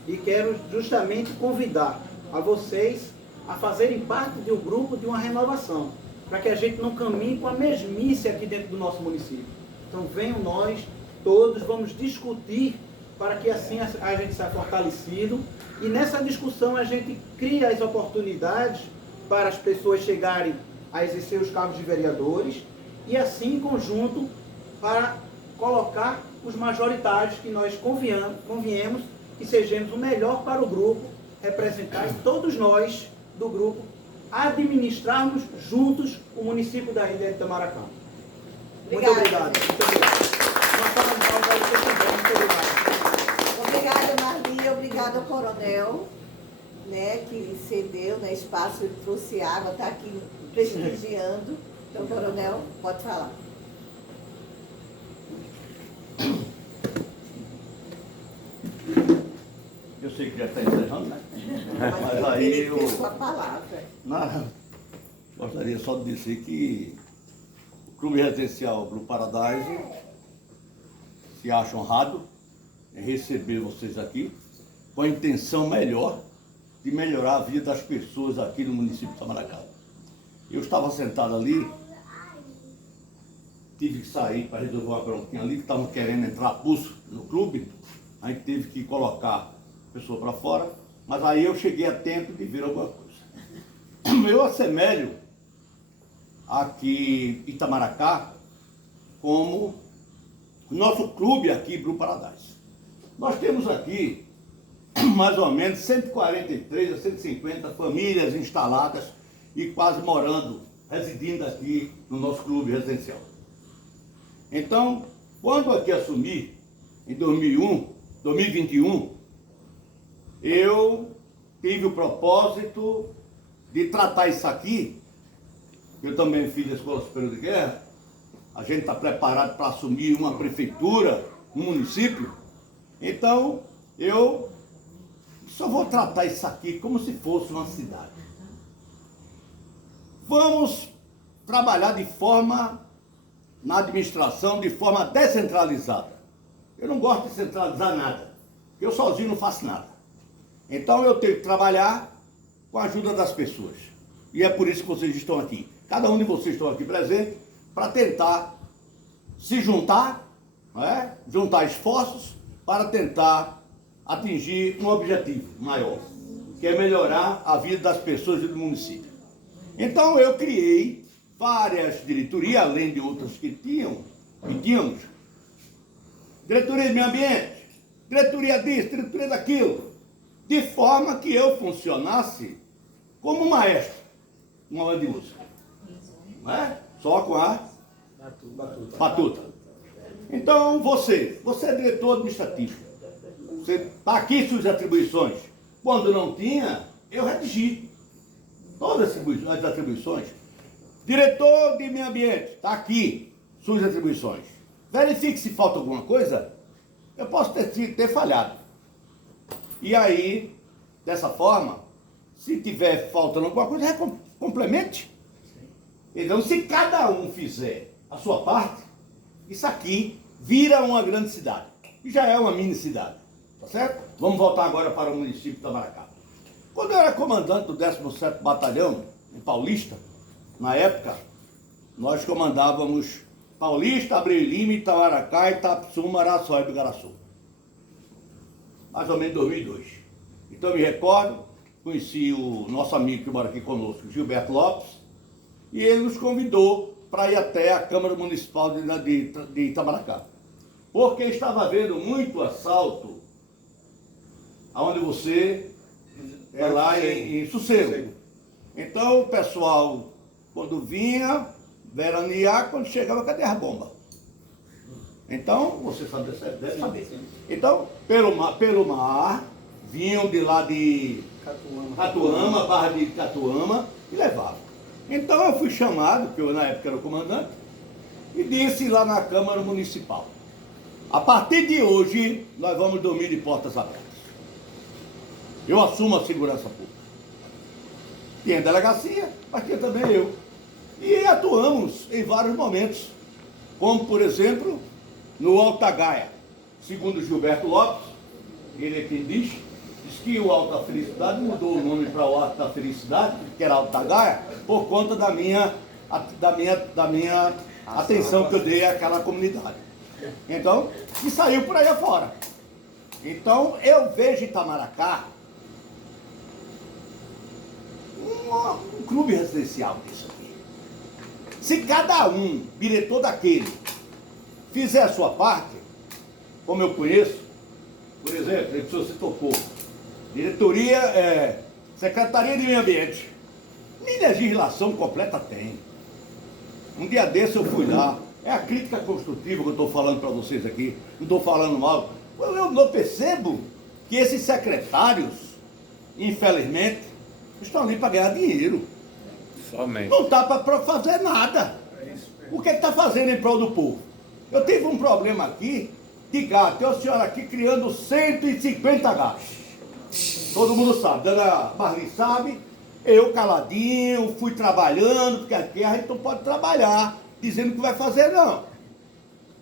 e quero justamente convidar a vocês a fazerem parte de um grupo de uma renovação, para que a gente não caminhe com a mesmice aqui dentro do nosso município. Então venham nós, todos, vamos discutir para que assim a gente saia fortalecido, e nessa discussão a gente cria as oportunidades para as pessoas chegarem a exercer os cargos de vereadores, e assim em conjunto para colocar os majoritários que nós conviemos que sejamos o melhor para o grupo, representar e todos nós do grupo administrarmos juntos o município da ilha de Itamaracá. Muito obrigado. Muito obrigado. Uma salva de palmas para você também. Muito obrigado. Obrigada, Marli, obrigada ao coronel, né, que cedeu, né, espaço, ele trouxe água, está aqui prestigiando. Então, coronel, pode falar. Eu sei que já está encerrando, né? Mas aí eu... sua palavra. Gostaria só de dizer que o Clube Residencial Blue Paradise se acha honrado em receber vocês aqui com a intenção melhor de melhorar a vida das pessoas aqui no município de Itamaracá. Eu estava sentado ali, tive que sair para resolver uma bronquinha ali, que estavam querendo entrar pulso no clube, a gente teve que colocar a pessoa para fora, mas aí eu cheguei a tempo de ver alguma coisa. Eu assemelho aqui em Itamaracá como o nosso clube aqui, Blue Paradise. Nós temos aqui mais ou menos 143 a 150 famílias instaladas e quase morando, residindo aqui no nosso clube residencial. Então, quando aqui assumi, em 2021, eu tive o propósito de tratar isso aqui. Eu também fiz a Escola Superior de Guerra. A gente está preparado para assumir uma prefeitura, um município. Então, eu só vou tratar isso aqui como se fosse uma cidade. Vamos trabalhar de forma, na administração, de forma descentralizada. Eu não gosto de centralizar nada, porque eu sozinho não faço nada. Então eu tenho que trabalhar com a ajuda das pessoas. E é por isso que vocês estão aqui. Cada um de vocês estão aqui presente para tentar se juntar, né? Juntar esforços para tentar atingir um objetivo maior, que é melhorar a vida das pessoas do município. Então eu criei várias diretorias, além de outras que tínhamos, diretoria de meio ambiente, diretoria disso, diretoria daquilo, de forma que eu funcionasse como maestro, uma banda de música, não é? Só com a batuta. Então você é diretor administrativo, você está aqui suas atribuições. Quando não tinha, eu redigi todas as atribuições. Diretor de meio ambiente, está aqui suas atribuições. Verifique se falta alguma coisa, eu posso ter falhado. E aí, dessa forma, se tiver faltando alguma coisa, complemente. Então, se cada um fizer a sua parte, isso aqui vira uma grande cidade. E já é uma mini cidade. Tá certo? Vamos voltar agora para o município de Itamaracá. Quando eu era comandante do 17º Batalhão, em Paulista, na época, nós comandávamos Paulista, Abreu e Lima, Itamaracá, Itapsuma, Araçóia e Bigaraçu. Mais ou menos em 2002. Então eu me recordo, conheci o nosso amigo que mora aqui conosco, Gilberto Lopes, e ele nos convidou para ir até a Câmara Municipal de Itamaracá. Porque estava havendo muito assalto aonde você é lá em Sossego. Então o pessoal, quando vinha, veranear, quando chegava, cadê as bombas? Então, você deve saber. Então, pelo mar, vinham de lá de Catuama, Barra de Catuama, e levavam. Então eu fui chamado, porque eu na época era o comandante, e disse lá na Câmara Municipal: a partir de hoje, nós vamos dormir de portas abertas. Eu assumo a segurança pública. Tinha delegacia, mas tinha também eu. E atuamos em vários momentos, como por exemplo, no Altagaia. Segundo Gilberto Lopes, ele é quem diz que o Alta Felicidade mudou o nome para o Alta Felicidade, que era Altagaia, por conta da minha atenção que eu dei àquela comunidade. Então, e saiu por aí afora. Então, eu vejo Itamaracá um clube residencial disso aqui. Se cada um, diretor daquele, fizer a sua parte, como eu conheço, por exemplo, a pessoa se tocou, diretoria, Secretaria de Meio Ambiente, nem legislação completa tem. Um dia desse eu fui lá, é a crítica construtiva que eu estou falando para vocês aqui, não estou falando mal. Eu não percebo que esses secretários, infelizmente, estão ali para ganhar dinheiro. Somente. Não está para fazer nada. O que está fazendo em prol do povo? Eu tive um problema aqui de gato. Tem uma senhora aqui criando 150 gatos. Todo mundo sabe, dona Marli sabe. Eu caladinho, fui trabalhando, porque aqui a gente não pode trabalhar dizendo que vai fazer, não.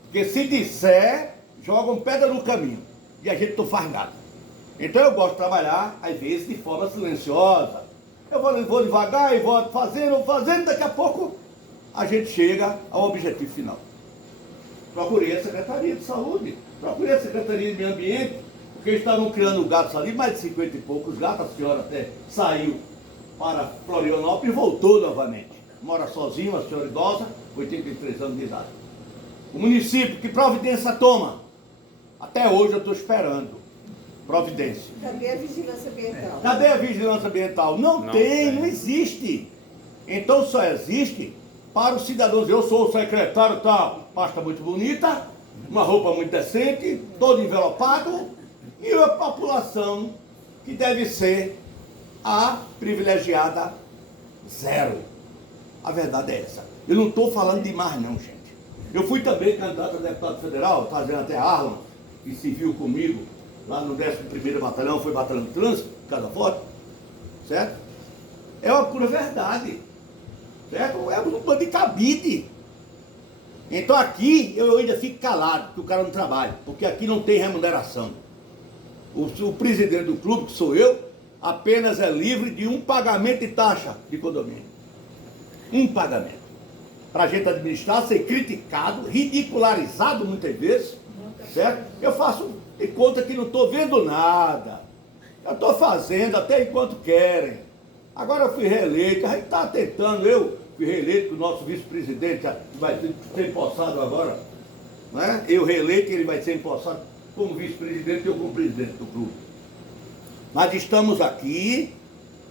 Porque se disser, jogam pedra no caminho. E a gente não faz nada. Então eu gosto de trabalhar, às vezes, de forma silenciosa. Eu vou devagar e vou fazendo, daqui a pouco a gente chega ao objetivo final. Procurei a Secretaria de Saúde, procurei a Secretaria de Meio Ambiente, porque eles estavam criando gatos ali, mais de 50 e poucos gatos, a senhora até saiu para Florianópolis e voltou novamente. Mora sozinha, uma senhora idosa, 83 anos de idade. O município, que providência toma? Até hoje eu estou esperando providência. Cadê a vigilância ambiental? Cadê a vigilância ambiental? Não tem, não existe. Então só existe para os cidadãos. Eu sou o secretário, tá, pasta muito bonita, uma roupa muito decente, todo envelopado, e a população que deve ser a privilegiada zero. A verdade é essa. Eu não estou falando demais não, gente. Eu fui também candidato a deputado federal, fazendo até Arlan, que se viu comigo lá no 11º Batalhão, foi Batalhão de Trânsito, Casa Forte, certo? É uma pura verdade, certo? É um bando de cabide. Então aqui eu ainda fico calado, porque o cara não trabalha, porque aqui não tem remuneração. O presidente do clube, que sou eu, apenas é livre de um pagamento de taxa de condomínio. Um pagamento. Para a gente administrar, ser criticado, ridicularizado muitas vezes, certo? Eu faço de conta que não estou vendo nada. Eu estou fazendo até enquanto querem. Agora eu fui reeleito, a gente está tentando, eu fui reeleito com o nosso vice-presidente, vai ser empossado agora, né? Eu reeleito, ele vai ser empossado como vice-presidente e eu como presidente do clube. Mas estamos aqui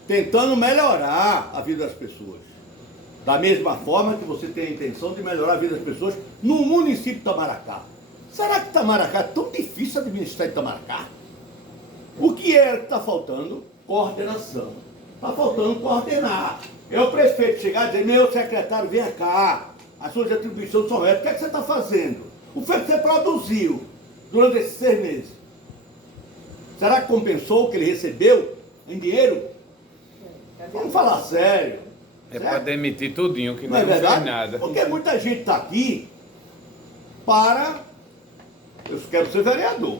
tentando melhorar a vida das pessoas. Da mesma forma que você tem a intenção de melhorar a vida das pessoas no município de Itamaracá. Será que Itamaracá é tão difícil administrar Itamaracá? O que é que está faltando? Coordenação. Está faltando coordenar. É o prefeito chegar e dizer: meu secretário, vem cá, as suas atribuições são essas. O que é que você está fazendo? O que você produziu durante esses 6 meses? Será que compensou o que ele recebeu em dinheiro? Vamos falar sério. É para demitir tudinho, que não é não fez verdade? nada. Porque muita gente está aqui para... Eu quero ser vereador.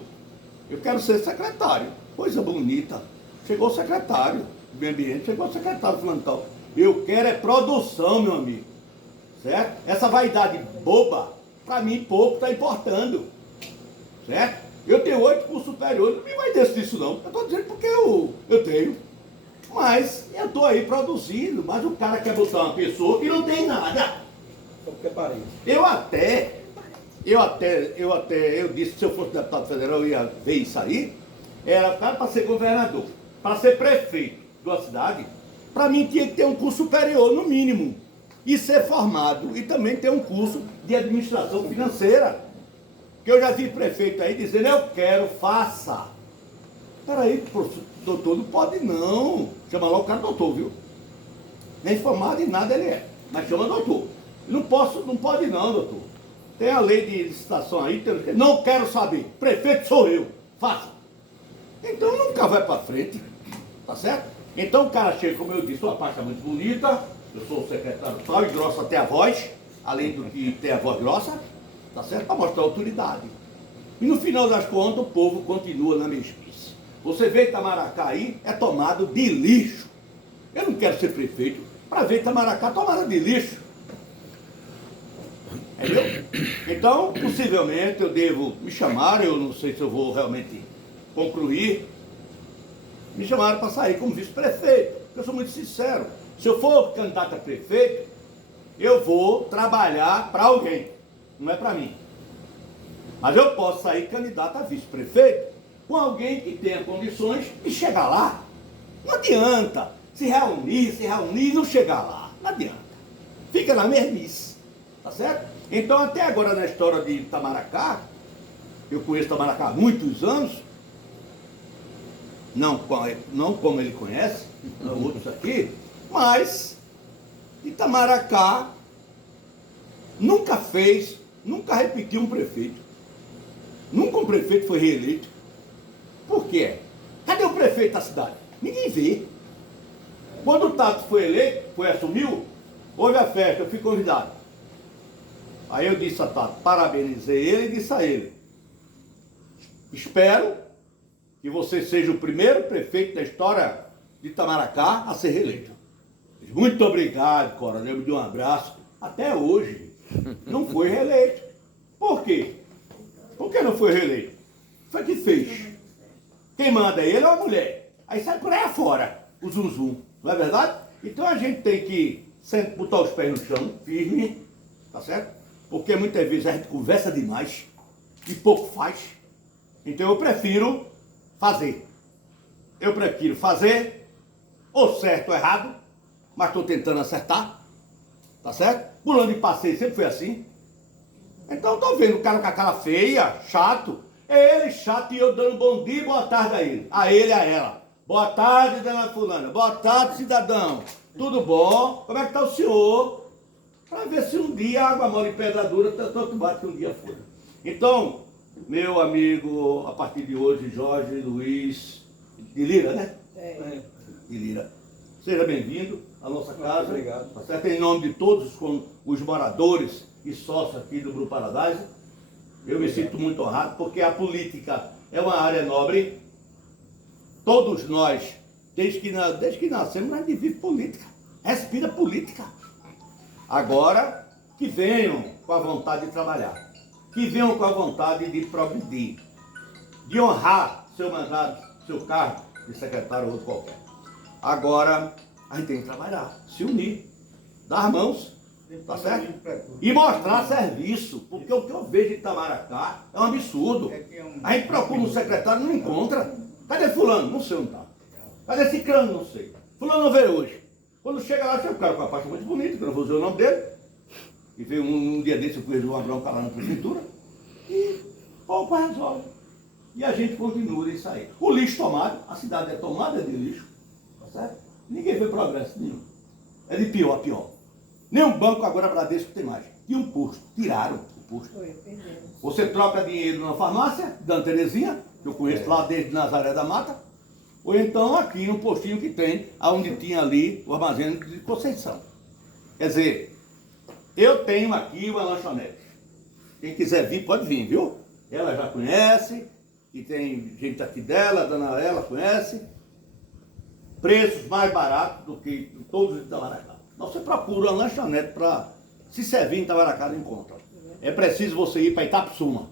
Eu quero ser secretário. Coisa bonita. Chegou o secretário do meio ambiente, chegou o secretário do plantão. Eu quero é produção, meu amigo. Certo? Essa vaidade boba, para mim, pouco está importando. Certo? Eu tenho 8 cursos superiores, não me vai disso não. Eu estou dizendo porque eu tenho. Mas eu estou aí produzindo, mas o cara quer botar uma pessoa que não tem nada. Só porque é parente. Eu disse que se eu fosse deputado federal eu ia ver isso aí. era para ser governador, para ser prefeito de uma cidade, para mim tinha que ter um curso superior, no mínimo, e ser formado, e também ter um curso de administração financeira. Que eu já vi prefeito aí dizendo, eu quero, faça. Peraí, doutor, não pode não. Chama lá o cara doutor, viu? Nem formado em nada ele é, mas chama doutor. Não pode não, doutor. Tem a lei de licitação aí, não quero saber. Prefeito sou eu, faça. Então nunca vai para frente, tá certo? Então o cara chega, como eu disse, sua parte é muito bonita, eu sou o secretário tal, e grossa até a voz, além do que tem a voz grossa, tá certo? Para mostrar autoridade. E no final das contas, o povo continua na mesmice. Você vê Itamaracá aí, é tomado de lixo. Eu não quero ser prefeito para ver Itamaracá tomada de lixo. Entendeu? Então, possivelmente, eu devo me chamar, eu não sei se eu vou realmente concluir, me chamaram para sair como vice-prefeito. Eu sou muito sincero. Se eu for candidato a prefeito, eu vou trabalhar para alguém, não é para mim. Mas eu posso sair candidato a vice-prefeito com alguém que tenha condições de chegar lá. Não adianta se reunir e não chegar lá. Não adianta. Fica na mesmice. Tá certo? Então, até agora na história de Itamaracá, eu conheço Itamaracá há muitos anos, não como ele conhece, outros aqui, mas Itamaracá nunca repetiu um prefeito. Nunca um prefeito foi reeleito. Por quê? Cadê o prefeito da cidade? Ninguém vê. Quando o Tato foi eleito, assumiu, houve a festa, eu fui convidado. Aí eu disse a Tato, parabenizei ele e disse a ele, espero que você seja o primeiro prefeito da história de Itamaracá a ser reeleito. Muito obrigado, coronel, me deu um abraço. Até hoje, não foi reeleito. Por quê? Por que não foi reeleito? Foi que fez. Quem manda ele é uma mulher. Aí sai por aí afora, o zum. Não é verdade? Então a gente tem que sempre botar os pés no chão, firme, tá certo? Porque muitas vezes a gente conversa demais e pouco faz. Então eu prefiro fazer. Eu prefiro fazer, ou certo ou errado, mas estou tentando acertar, tá certo? Pulando de passeio sempre foi assim. Então estou vendo o cara com a cara feia, chato. É ele chato e eu dando bom dia e boa tarde a ele. A ele e a ela. Boa tarde, dona fulana. Boa tarde, cidadão. Tudo bom? Como é que está o senhor? Para ver se um dia água mole e pedra dura, tanto bate que um dia for. Então, meu amigo, a partir de hoje, Jorge Luiz de Lira, né? De Lira. Seja bem-vindo à nossa casa. Obrigado. Tá certo? Em nome de todos os moradores e sócios aqui do Grupo Paradise, eu me sinto muito honrado, porque a política é uma área nobre. Todos nós, desde que nascemos, a gente vive política, respira política. Agora, que venham com a vontade de trabalhar, que venham com a vontade de progredir, de honrar seu mandato, seu cargo de secretário ou outro qualquer. Agora, a gente tem que trabalhar, se unir, dar mãos, tá certo? E mostrar serviço, porque o que eu vejo em Itamaracá é um absurdo. A gente procura um secretário e não encontra. Cadê fulano? Não sei onde está. Cadê ciclano? Não sei. Fulano não veio hoje. Quando chega lá, chega o cara com a faixa muito bonita, que eu não vou dizer o nome dele. E veio um dia desse, eu fui resolver uma bronca lá na prefeitura. E pouco resolve. E a gente continua isso aí. O lixo tomado, a cidade é tomada de lixo. Tá certo? Ninguém vê progresso nenhum. É de pior a pior. Nem um banco agora Bradesco tem mais. E um posto. Tiraram o posto. Você troca dinheiro na farmácia, Dona Terezinha, que eu conheço lá desde Nazaré da Mata, ou então aqui no postinho que tem, onde tinha ali o armazém de Conceição. Quer dizer, eu tenho aqui uma lanchonete. Quem quiser vir, pode vir, viu? Ela já conhece, e tem gente aqui dela, a dona ela conhece. Preços mais baratos do que todos de Itamaracá. Você procura uma lanchonete para se servir em Itamaracá, não encontra. É preciso você ir para Itapsuma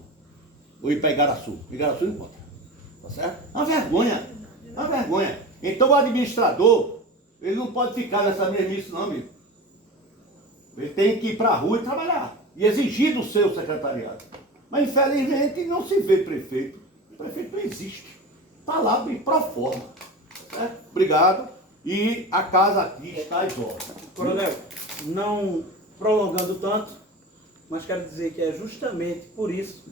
ou ir para Igaraçu. Igaraçu não encontra. Tá certo? É uma vergonha. É uma vergonha. Então o administrador, ele não pode ficar nessa mesmice não, amigo. Ele tem que ir para a rua e trabalhar. E exigir do seu secretariado. Mas infelizmente não se vê prefeito. O prefeito não existe. palavra e pro forma. Certo? Obrigado. E a casa aqui está às ordens. Coronel, não prolongando tanto, mas quero dizer que é justamente por isso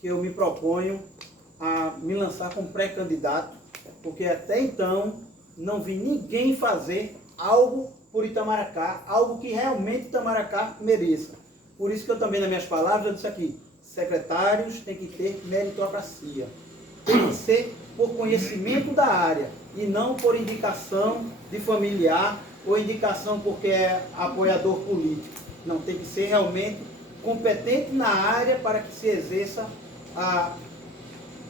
que eu me proponho a me lançar como pré-candidato, porque até então não vi ninguém fazer algo por Itamaracá, algo que realmente Itamaracá mereça. Por isso que eu também, nas minhas palavras, eu disse aqui, secretários têm que ter meritocracia. Tem que ser por conhecimento da área e não por indicação de familiar ou indicação porque é apoiador político. Não, tem que ser realmente competente na área para que se exerça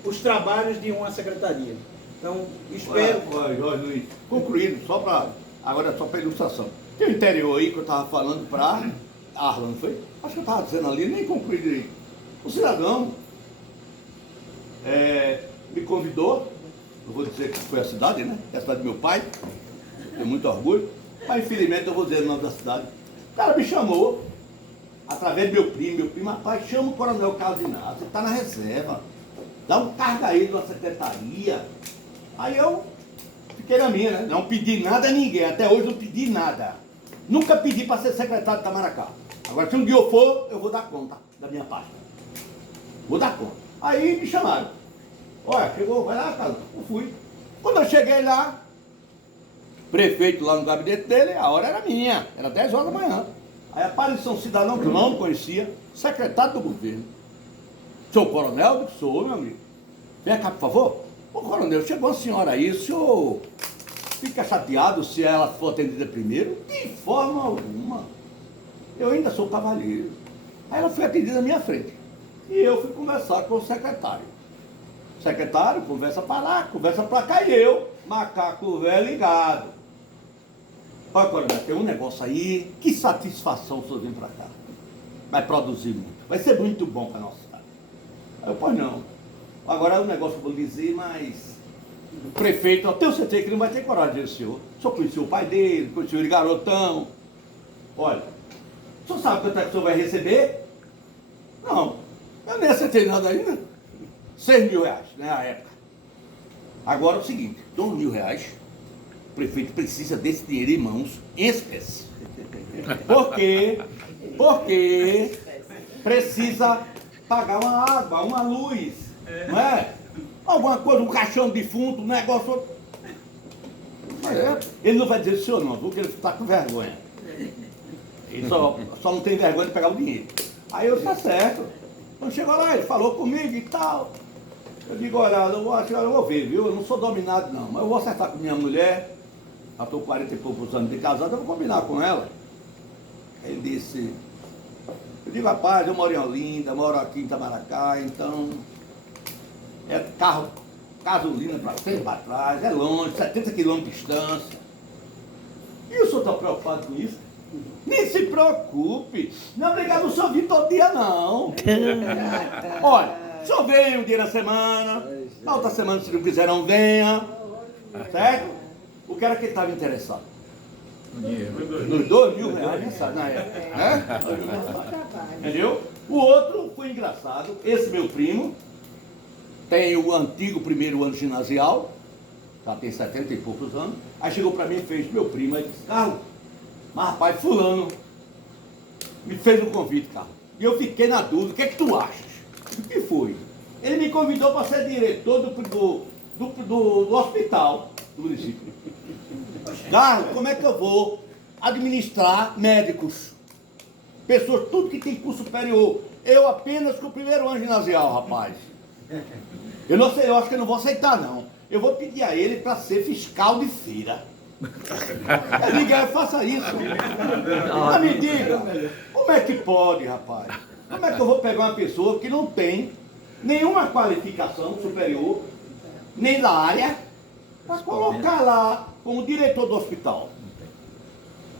os trabalhos de uma secretaria. Então, espero... Jorge Luiz, concluído, agora só para ilustração. Tem o interior aí que eu estava falando para Arlan, não foi? Acho que eu estava dizendo ali, nem concluí direito. O cidadão me convidou, eu vou dizer que foi a cidade, né? É a cidade do meu pai, tenho muito orgulho, mas infelizmente eu vou dizer o nome da cidade. O cara me chamou, através do meu primo, rapaz, chama o Coronel Carlos Inácio, ele está na reserva, dá um cargo aí de uma secretaria. Aí eu fiquei na minha, né? Não pedi nada a ninguém, até hoje não pedi nada. Nunca pedi para ser secretário de Itamaracá. Agora, se um dia eu for, eu vou dar conta da minha parte. Vou dar conta. Aí me chamaram. Olha, chegou, vai lá, Carlos. Eu fui. Quando eu cheguei lá, prefeito lá no gabinete dele, a hora era minha, era 10 horas da manhã. Aí apareceu um cidadão que eu não conhecia, secretário do governo. Sou coronel? Eu sou, meu amigo. Vem cá, por favor. Ô, coronel, chegou a senhora aí, o senhor fica chateado se ela for atendida primeiro? De forma alguma. Eu ainda sou cavalheiro. Aí ela foi atendida na minha frente. E eu fui conversar com o secretário. O secretário conversa para lá, conversa para cá, e eu, macaco velho ligado. Olha, coronel, tem um negócio aí, que satisfação o senhor vir para cá. Vai produzir muito, vai ser muito bom para a nossa cidade. Aí eu, pois não. Agora é um negócio que eu vou dizer, mas o prefeito, eu tenho certeza que ele não vai ter coragem de dizer, senhor. O senhor conheceu o pai dele, conheceu ele garotão. Olha, o senhor sabe quanto é que o senhor vai receber? Não, eu nem acertei nada ainda. 6 mil reais, né, na época. Agora é o seguinte, 2 mil reais, o prefeito precisa desse dinheiro em mãos, em espécie. Por quê? Porque precisa pagar uma água, uma luz, não é? Alguma coisa, um caixão defunto, um negócio. Ele não vai dizer senhor não, porque ele está com vergonha. Ele só não tem vergonha de pegar o dinheiro. Aí eu, tá certo. Quando chegou lá, ele falou comigo e tal. Eu digo, olha, eu vou ver, viu? Eu não sou dominado não, mas eu vou acertar com minha mulher. Já estou 40 e poucos anos de casado, eu vou combinar com ela. Ele disse, eu digo, rapaz, eu moro em Olinda, moro aqui em Itamaracá, então é carro, gasolina para frente e para trás, é longe, 70 quilômetros de distância. E o senhor está preocupado com isso? Nem se preocupe, não é obrigado o senhor vir todo dia não. Olha, o senhor vem um dia na semana, na outra semana se não quiser não venha, certo? O que era que ele estava interessado? Nos 2 mil reais, na época, né? Entendeu? O outro foi engraçado, esse meu primo, tem o antigo primeiro ano ginasial, já tem 70 e poucos anos, aí chegou para mim e fez, meu primo, aí disse, Carlos, mas rapaz, fulano me fez um convite, Carlos, e eu fiquei na dúvida, o que é que tu achas? O que foi? Ele me convidou para ser diretor do hospital do município. Carlos, como é que eu vou administrar médicos? Pessoas, tudo que tem curso superior. Eu apenas com o primeiro ano ginasial, rapaz. Eu não sei, eu acho que eu não vou aceitar, não. Eu vou pedir a ele para ser fiscal de feira. Eu digo, faça isso. Mas me diga, como é que pode, rapaz? Como é que eu vou pegar uma pessoa que não tem nenhuma qualificação superior, nem da área, para colocar lá como diretor do hospital?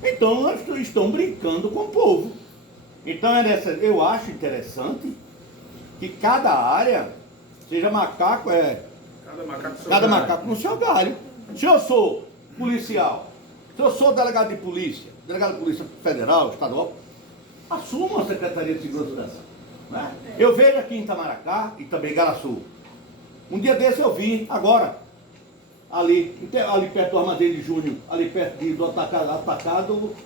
Então, nós estamos brincando com o povo. Então, eu acho interessante que cada área seja macaco, cada macaco no seu galho. Se eu sou policial, se eu sou delegado de polícia federal, estadual, assuma a Secretaria de Segurança dessa. Né? Eu vejo aqui em Itamaracá e também em Garaçu. Um dia desse eu vi, agora, ali perto do Armazém de Júnior, ali perto do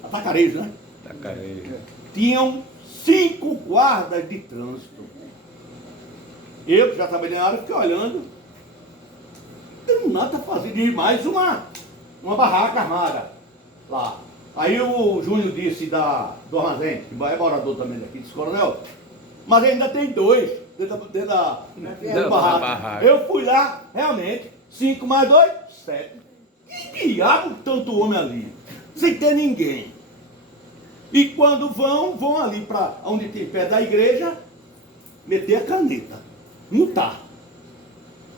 Atacarejo, né? Atacarejo. Tinham 5 guardas de trânsito. Eu, que já trabalhei na área, fiquei olhando. Não tem nada a fazer de mais uma barraca armada lá. Aí o Júnior disse do Armazém, que é morador também daqui, disse, coronel, mas ainda tem 2 dentro da barraca. Eu fui lá, realmente, 5 mais 2, 7. Que diabo tanto homem ali, sem ter ninguém. E quando vão ali para onde tem perto da igreja, meter a caneta, multar.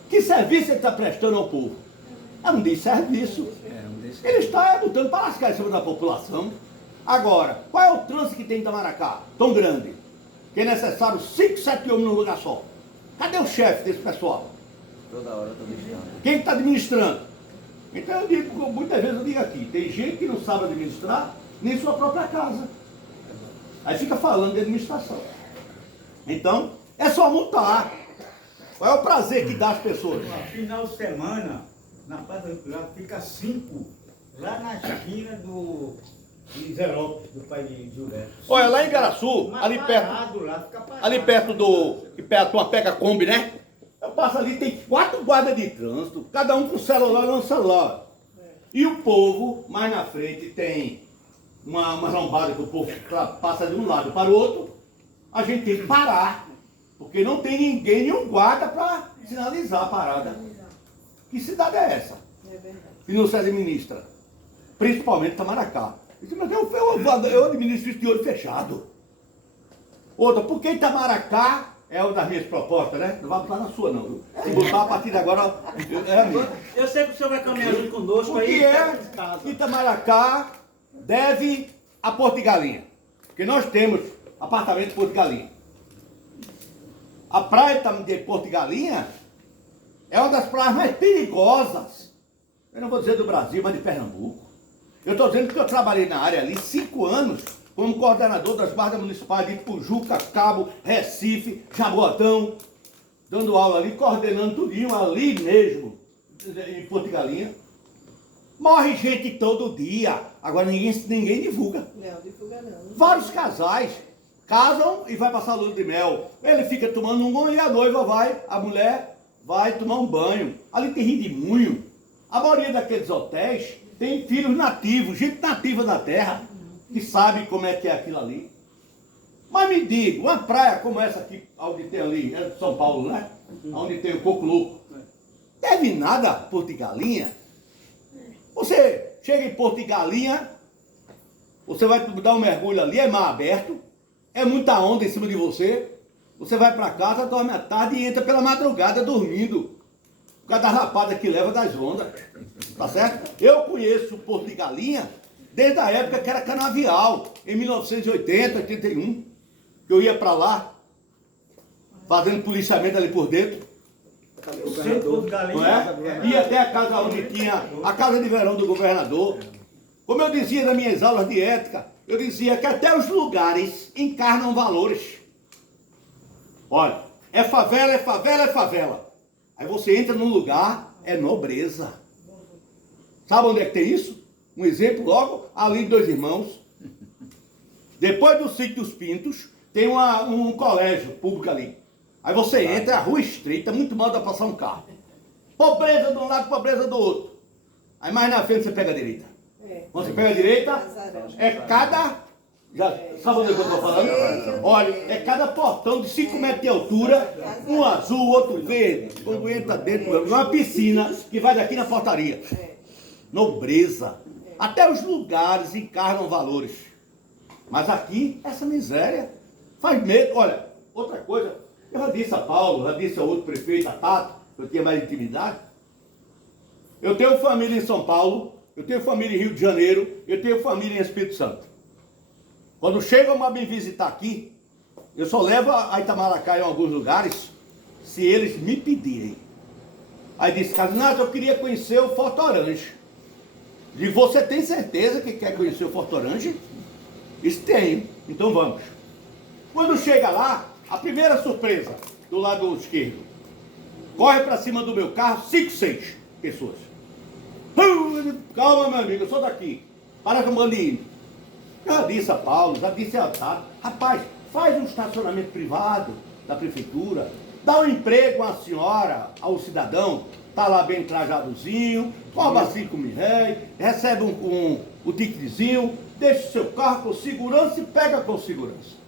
Que serviço ele está prestando ao povo? É um desserviço. Ele está botando para lascar em cima da população. Agora, qual é o trânsito que tem em Itamaracá, tão grande, que é necessário 5, 7 homens num lugar só? Cadê o chefe desse pessoal? Toda hora eu estou administrando. Quem está administrando? Então eu digo, muitas vezes eu digo aqui, tem gente que não sabe administrar nem sua própria casa. Aí fica falando de administração. Então, é só multar. Qual é o prazer que dá às pessoas? No final de semana, na Praça do Pilar, fica 5, lá na esquina do Zerópolis, do pai de Gilberto. Olha, lá em Igaraçu, ali perto que perto uma pega Kombi, né? Eu passo ali, tem 4 guardas de trânsito, cada um com celular no celular. E o povo, mais na frente, tem uma lombada que o povo passa de um lado para o outro. A gente tem que parar, porque não tem ninguém, nenhum guarda para sinalizar a parada. Que cidade é essa? É verdade. Que não se administra. Principalmente Itamaracá. Eu administro isso de olho fechado. Outra, porque Itamaracá é uma das minhas propostas, né? Não vai botar na sua, não. Viu? Se botar a partir de agora, é a minha. Eu sei que o senhor vai caminhar junto conosco O aí. que é Itamaracá deve a Porto de Galinha. Porque nós temos apartamento de Porto de Galinha. A praia de Porto de Galinha é uma das praias mais perigosas. Eu não vou dizer do Brasil, mas de Pernambuco. Eu estou dizendo que eu trabalhei na área ali 5 anos como coordenador das guardas municipais de Pujuca, Cabo, Recife, Jaboatão, dando aula ali, coordenando tudinho ali mesmo, em Porto de Galinha. Morre gente todo dia. Agora ninguém divulga. Não, divulga não. Vários casais casam e vai passar lua de mel. Ele fica tomando um banho e a noiva a mulher vai tomar um banho. Ali tem redemoinho. A maioria daqueles hotéis tem filhos nativos, gente nativa da terra, que sabe como é que é aquilo ali. Mas me diga, uma praia como essa aqui, onde tem ali, é de São Paulo, né? Onde tem o Coco Louco. Deve nada a Porto de Galinha. Você chega em Porto de Galinha, você vai dar um mergulho ali, é mar aberto, é muita onda em cima de você. Você vai para casa, dorme à tarde e entra pela madrugada dormindo. Por causa da rapada que leva das ondas. Tá certo? Eu conheço Porto de Galinha desde a época que era canavial, em 1980, 81. Que eu ia para lá, fazendo policiamento ali por dentro. Não é? Ia até a casa onde tinha a casa de verão do governador. Como eu dizia nas minhas aulas de ética, eu dizia que até os lugares encarnam valores. Olha, é favela, é favela, é favela. Aí você entra num lugar, é nobreza. Sabe onde é que tem isso? Um exemplo logo, ali de Dois Irmãos. Depois do Sítio dos Pintos, tem um colégio público ali. Aí você entra, é a rua estreita, muito mal dá pra passar um carro. Pobreza de um lado, pobreza do outro. Aí mais na frente você pega a direita. Quando você pega a direita, é cada... sabe onde eu estou falando? Olha, é cada portão de 5 metros de altura, um azul, outro verde. Quando entra dentro, uma piscina que vai daqui na portaria. Nobreza. Até os lugares encarnam valores. Mas aqui, essa miséria faz medo. Olha, outra coisa, eu já disse a Paulo, já disse a outro prefeito, a Tato, eu tinha mais intimidade. Eu tenho família em São Paulo, eu tenho família em Rio de Janeiro, eu tenho família em Espírito Santo. Quando chegam a me visitar aqui, eu só levo a Itamaracá em alguns lugares, se eles me pedirem. Aí disse, Casinato, eu queria conhecer o Forte Orange. E você tem certeza que quer conhecer o Forte Orange? Isso tem, então vamos. Quando chega lá, a primeira surpresa, do lado esquerdo, corre para cima do meu carro 5, 6 pessoas. Calma, meu amigo, eu sou daqui. Para com o bandinho. Já disse a Paulo, já disse a Tato. Rapaz, faz um estacionamento privado da prefeitura, dá um emprego à senhora, ao cidadão, tá lá bem trajadozinho, cobra 5 mil réis, recebe o ticketzinho, deixa o seu carro com segurança e pega com segurança.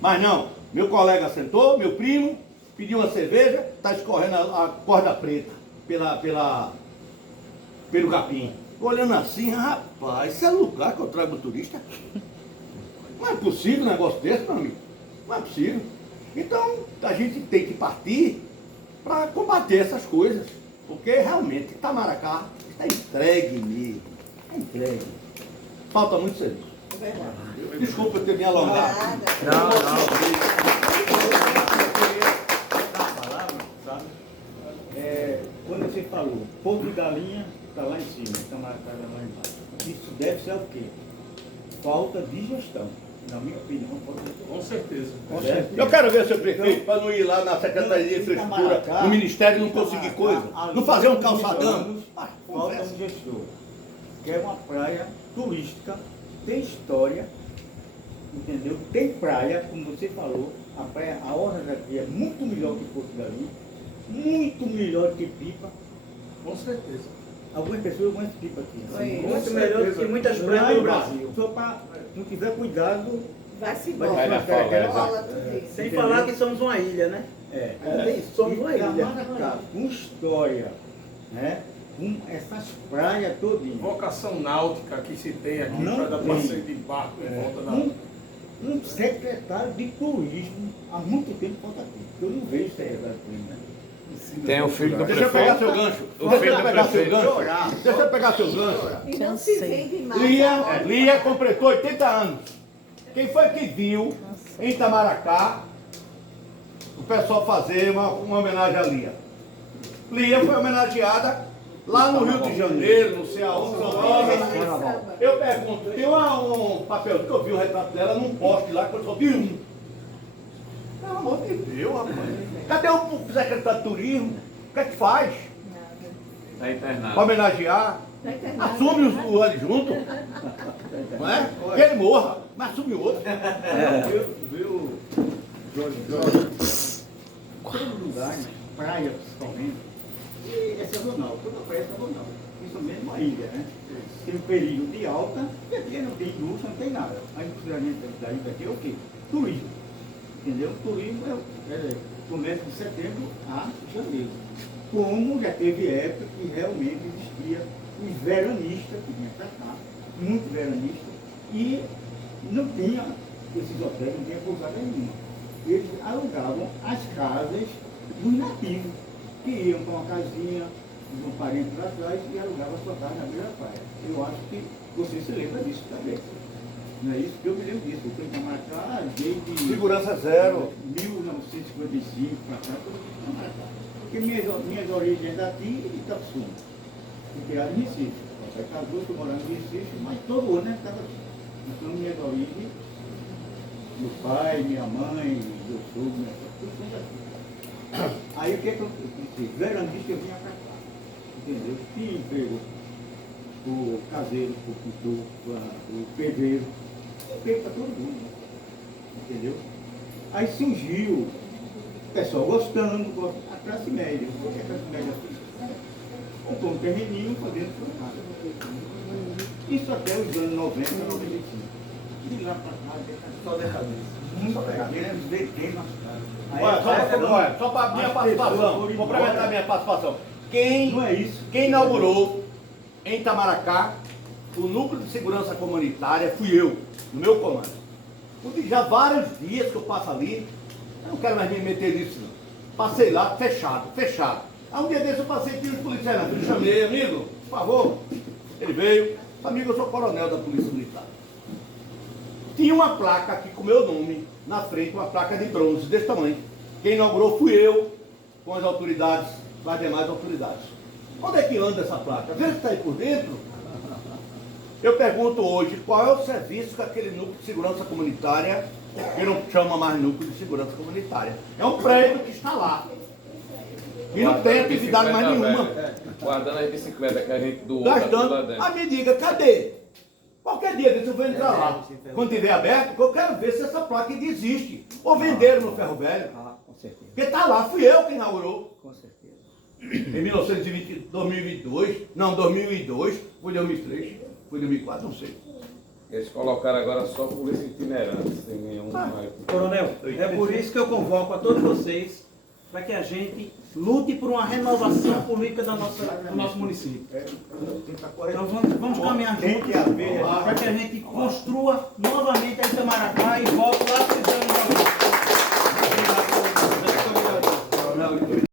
Mas não, meu colega sentou, meu primo, pediu uma cerveja, tá escorrendo a corda preta pelo capim. Olhando assim, rapaz, esse é lugar que eu trago turista? Não é possível um negócio desse, meu amigo. Não é possível. Então, a gente tem que partir para combater essas coisas. Porque realmente Itamaracá está entregue mesmo. Está entregue. Falta muito serviço. Desculpa eu ter me alongado. Quando você falou, Porto de Galinha está lá em cima, Itamaracá está lá embaixo. Isso deve ser o quê? Falta de gestão. Na minha opinião, falta de gestão. Com certeza. Com certeza. Eu quero ver seu prefeito para não ir lá na Secretaria de Infraestrutura, no Ministério, e não conseguir coisa. Não fazer um calçadão. Falta um gestor. Que é uma praia turística, tem história, entendeu? Tem praia, como você falou, a praia, a orla daqui é muito melhor que Porto de Galinha, muito melhor que Pipa. Com certeza. Algumas pessoas conhecem Pipa aqui. Muito melhor do que muitas praias do Brasil. Só para, se não tiver cuidado, Vai-se vai embora. ficar Sem falar que somos uma ilha, né? Somos uma ilha. Itamaracá, com história, né? Com essas praias todinhas. Vocação náutica que se tem aqui Não para dar tem. passeio de barco em volta da... Um secretário de turismo há muito tempo falta aqui. Eu não vejo secretário de turismo, né? Tem o filho do Deixa eu prefeito. pegar seu gancho. O Deixa filho eu do pegar seu prefeito. gancho. Deixa eu pegar seu gancho. E não se vende mais. Lia completou 80 anos. Quem foi que viu em Itamaracá o pessoal fazer uma homenagem a Lia? Lia foi homenageada lá no Rio de Janeiro, não sei aonde. Eu pergunto, tem um papel que eu vi o retrato dela num poste lá, que eu só vi um. Pelo amor de Deus, rapaz. Cadê o secretário de turismo? O que é que faz? Está internado. Para homenagear? Assume o adjunto. Não é? Que ele morra, mas assume outro. Viu, Jorge? Todo lugar, né? Praia principalmente, e é sazonal, toda praia é sazonal. Isso mesmo uma ilha, né? Tem um período de alta, e aqui não tem indústria, não tem nada. A indústria da ilha aqui é o quê? Turismo. Entendeu? Turismo começa de setembro a janeiro. Como já teve época que realmente existia os veranistas que vinham para cá, muito veranistas, e não tinha esses hotéis, não tinha pousada nenhuma. Eles alugavam as casas dos nativos, que iam para uma casinha, um parente lá atrás e alugavam a sua casa na beira da praia. Eu acho que você se lembra disso também. Não é isso que eu me lembro disso. Eu fui para Itamaracá desde Segurança zero. 1955 para cá, eu fui para Itamaracá. Porque minhas origens daqui de Itapsum. Fui criado em Recife. O papai casou, fui morando em Recife, mas todo ano estava aqui. Então minhas origens, meu pai, minha mãe, meu sogro, minha sogra, tudo são daqui. Aí o que é que eu disse? Veranista eu vinha para cá. Entendeu? Tinha emprego o caseiro, o pintor, o pedreiro. Emprego para todo mundo. Entendeu? Aí surgiu o pessoal gostando, a classe média. O que é a classe média fez? Comprou um terreninho fazendo sua casa. Isso até os anos 90, 95. De lá para cá, só decadência. Muito decadência, detém nas casas. Só para minha participação, complementar minha participação. Quem inaugurou em Itamaracá o núcleo de segurança comunitária fui eu, no meu comando. Porque já vários dias que eu passo ali, eu não quero mais me meter nisso não. Passei lá, fechado. Aí um dia desse eu passei aqui os policiais na frente, chamei, amigo, por favor. Ele veio, amigo, eu sou coronel da Polícia Militar. Tinha uma placa aqui com o meu nome na frente, uma placa de bronze desse tamanho. Quem inaugurou fui eu, com as autoridades, com as demais autoridades. Onde é que anda essa placa? Vê se está aí por dentro. Eu pergunto hoje, qual é o serviço que aquele núcleo de segurança comunitária, que não chama mais núcleo de segurança comunitária. É um prédio que está lá. E não tem atividade mais nenhuma. Guardando as bicicletas que a gente doou pra tudo lá Gastando. dentro. Aí me diga, cadê? Qualquer dia desse eu vou entrar lá. Quando tiver aberto, eu quero ver se essa placa ainda existe. Ou venderam no ferro velho. Ah, com certeza. Porque tá lá, fui eu que inaugurou. Com certeza. Em 1920, 2022, não, 2002, foi 2003, foi 2004, não sei. Eles colocaram agora só polícia itinerante, sem nenhum. Coronel, é por isso que eu convoco a todos vocês para que a gente lute por uma renovação política do nosso município. Então vamos caminhar juntos para que a gente construa novamente a Itamaracá e volte lá para os anos 90.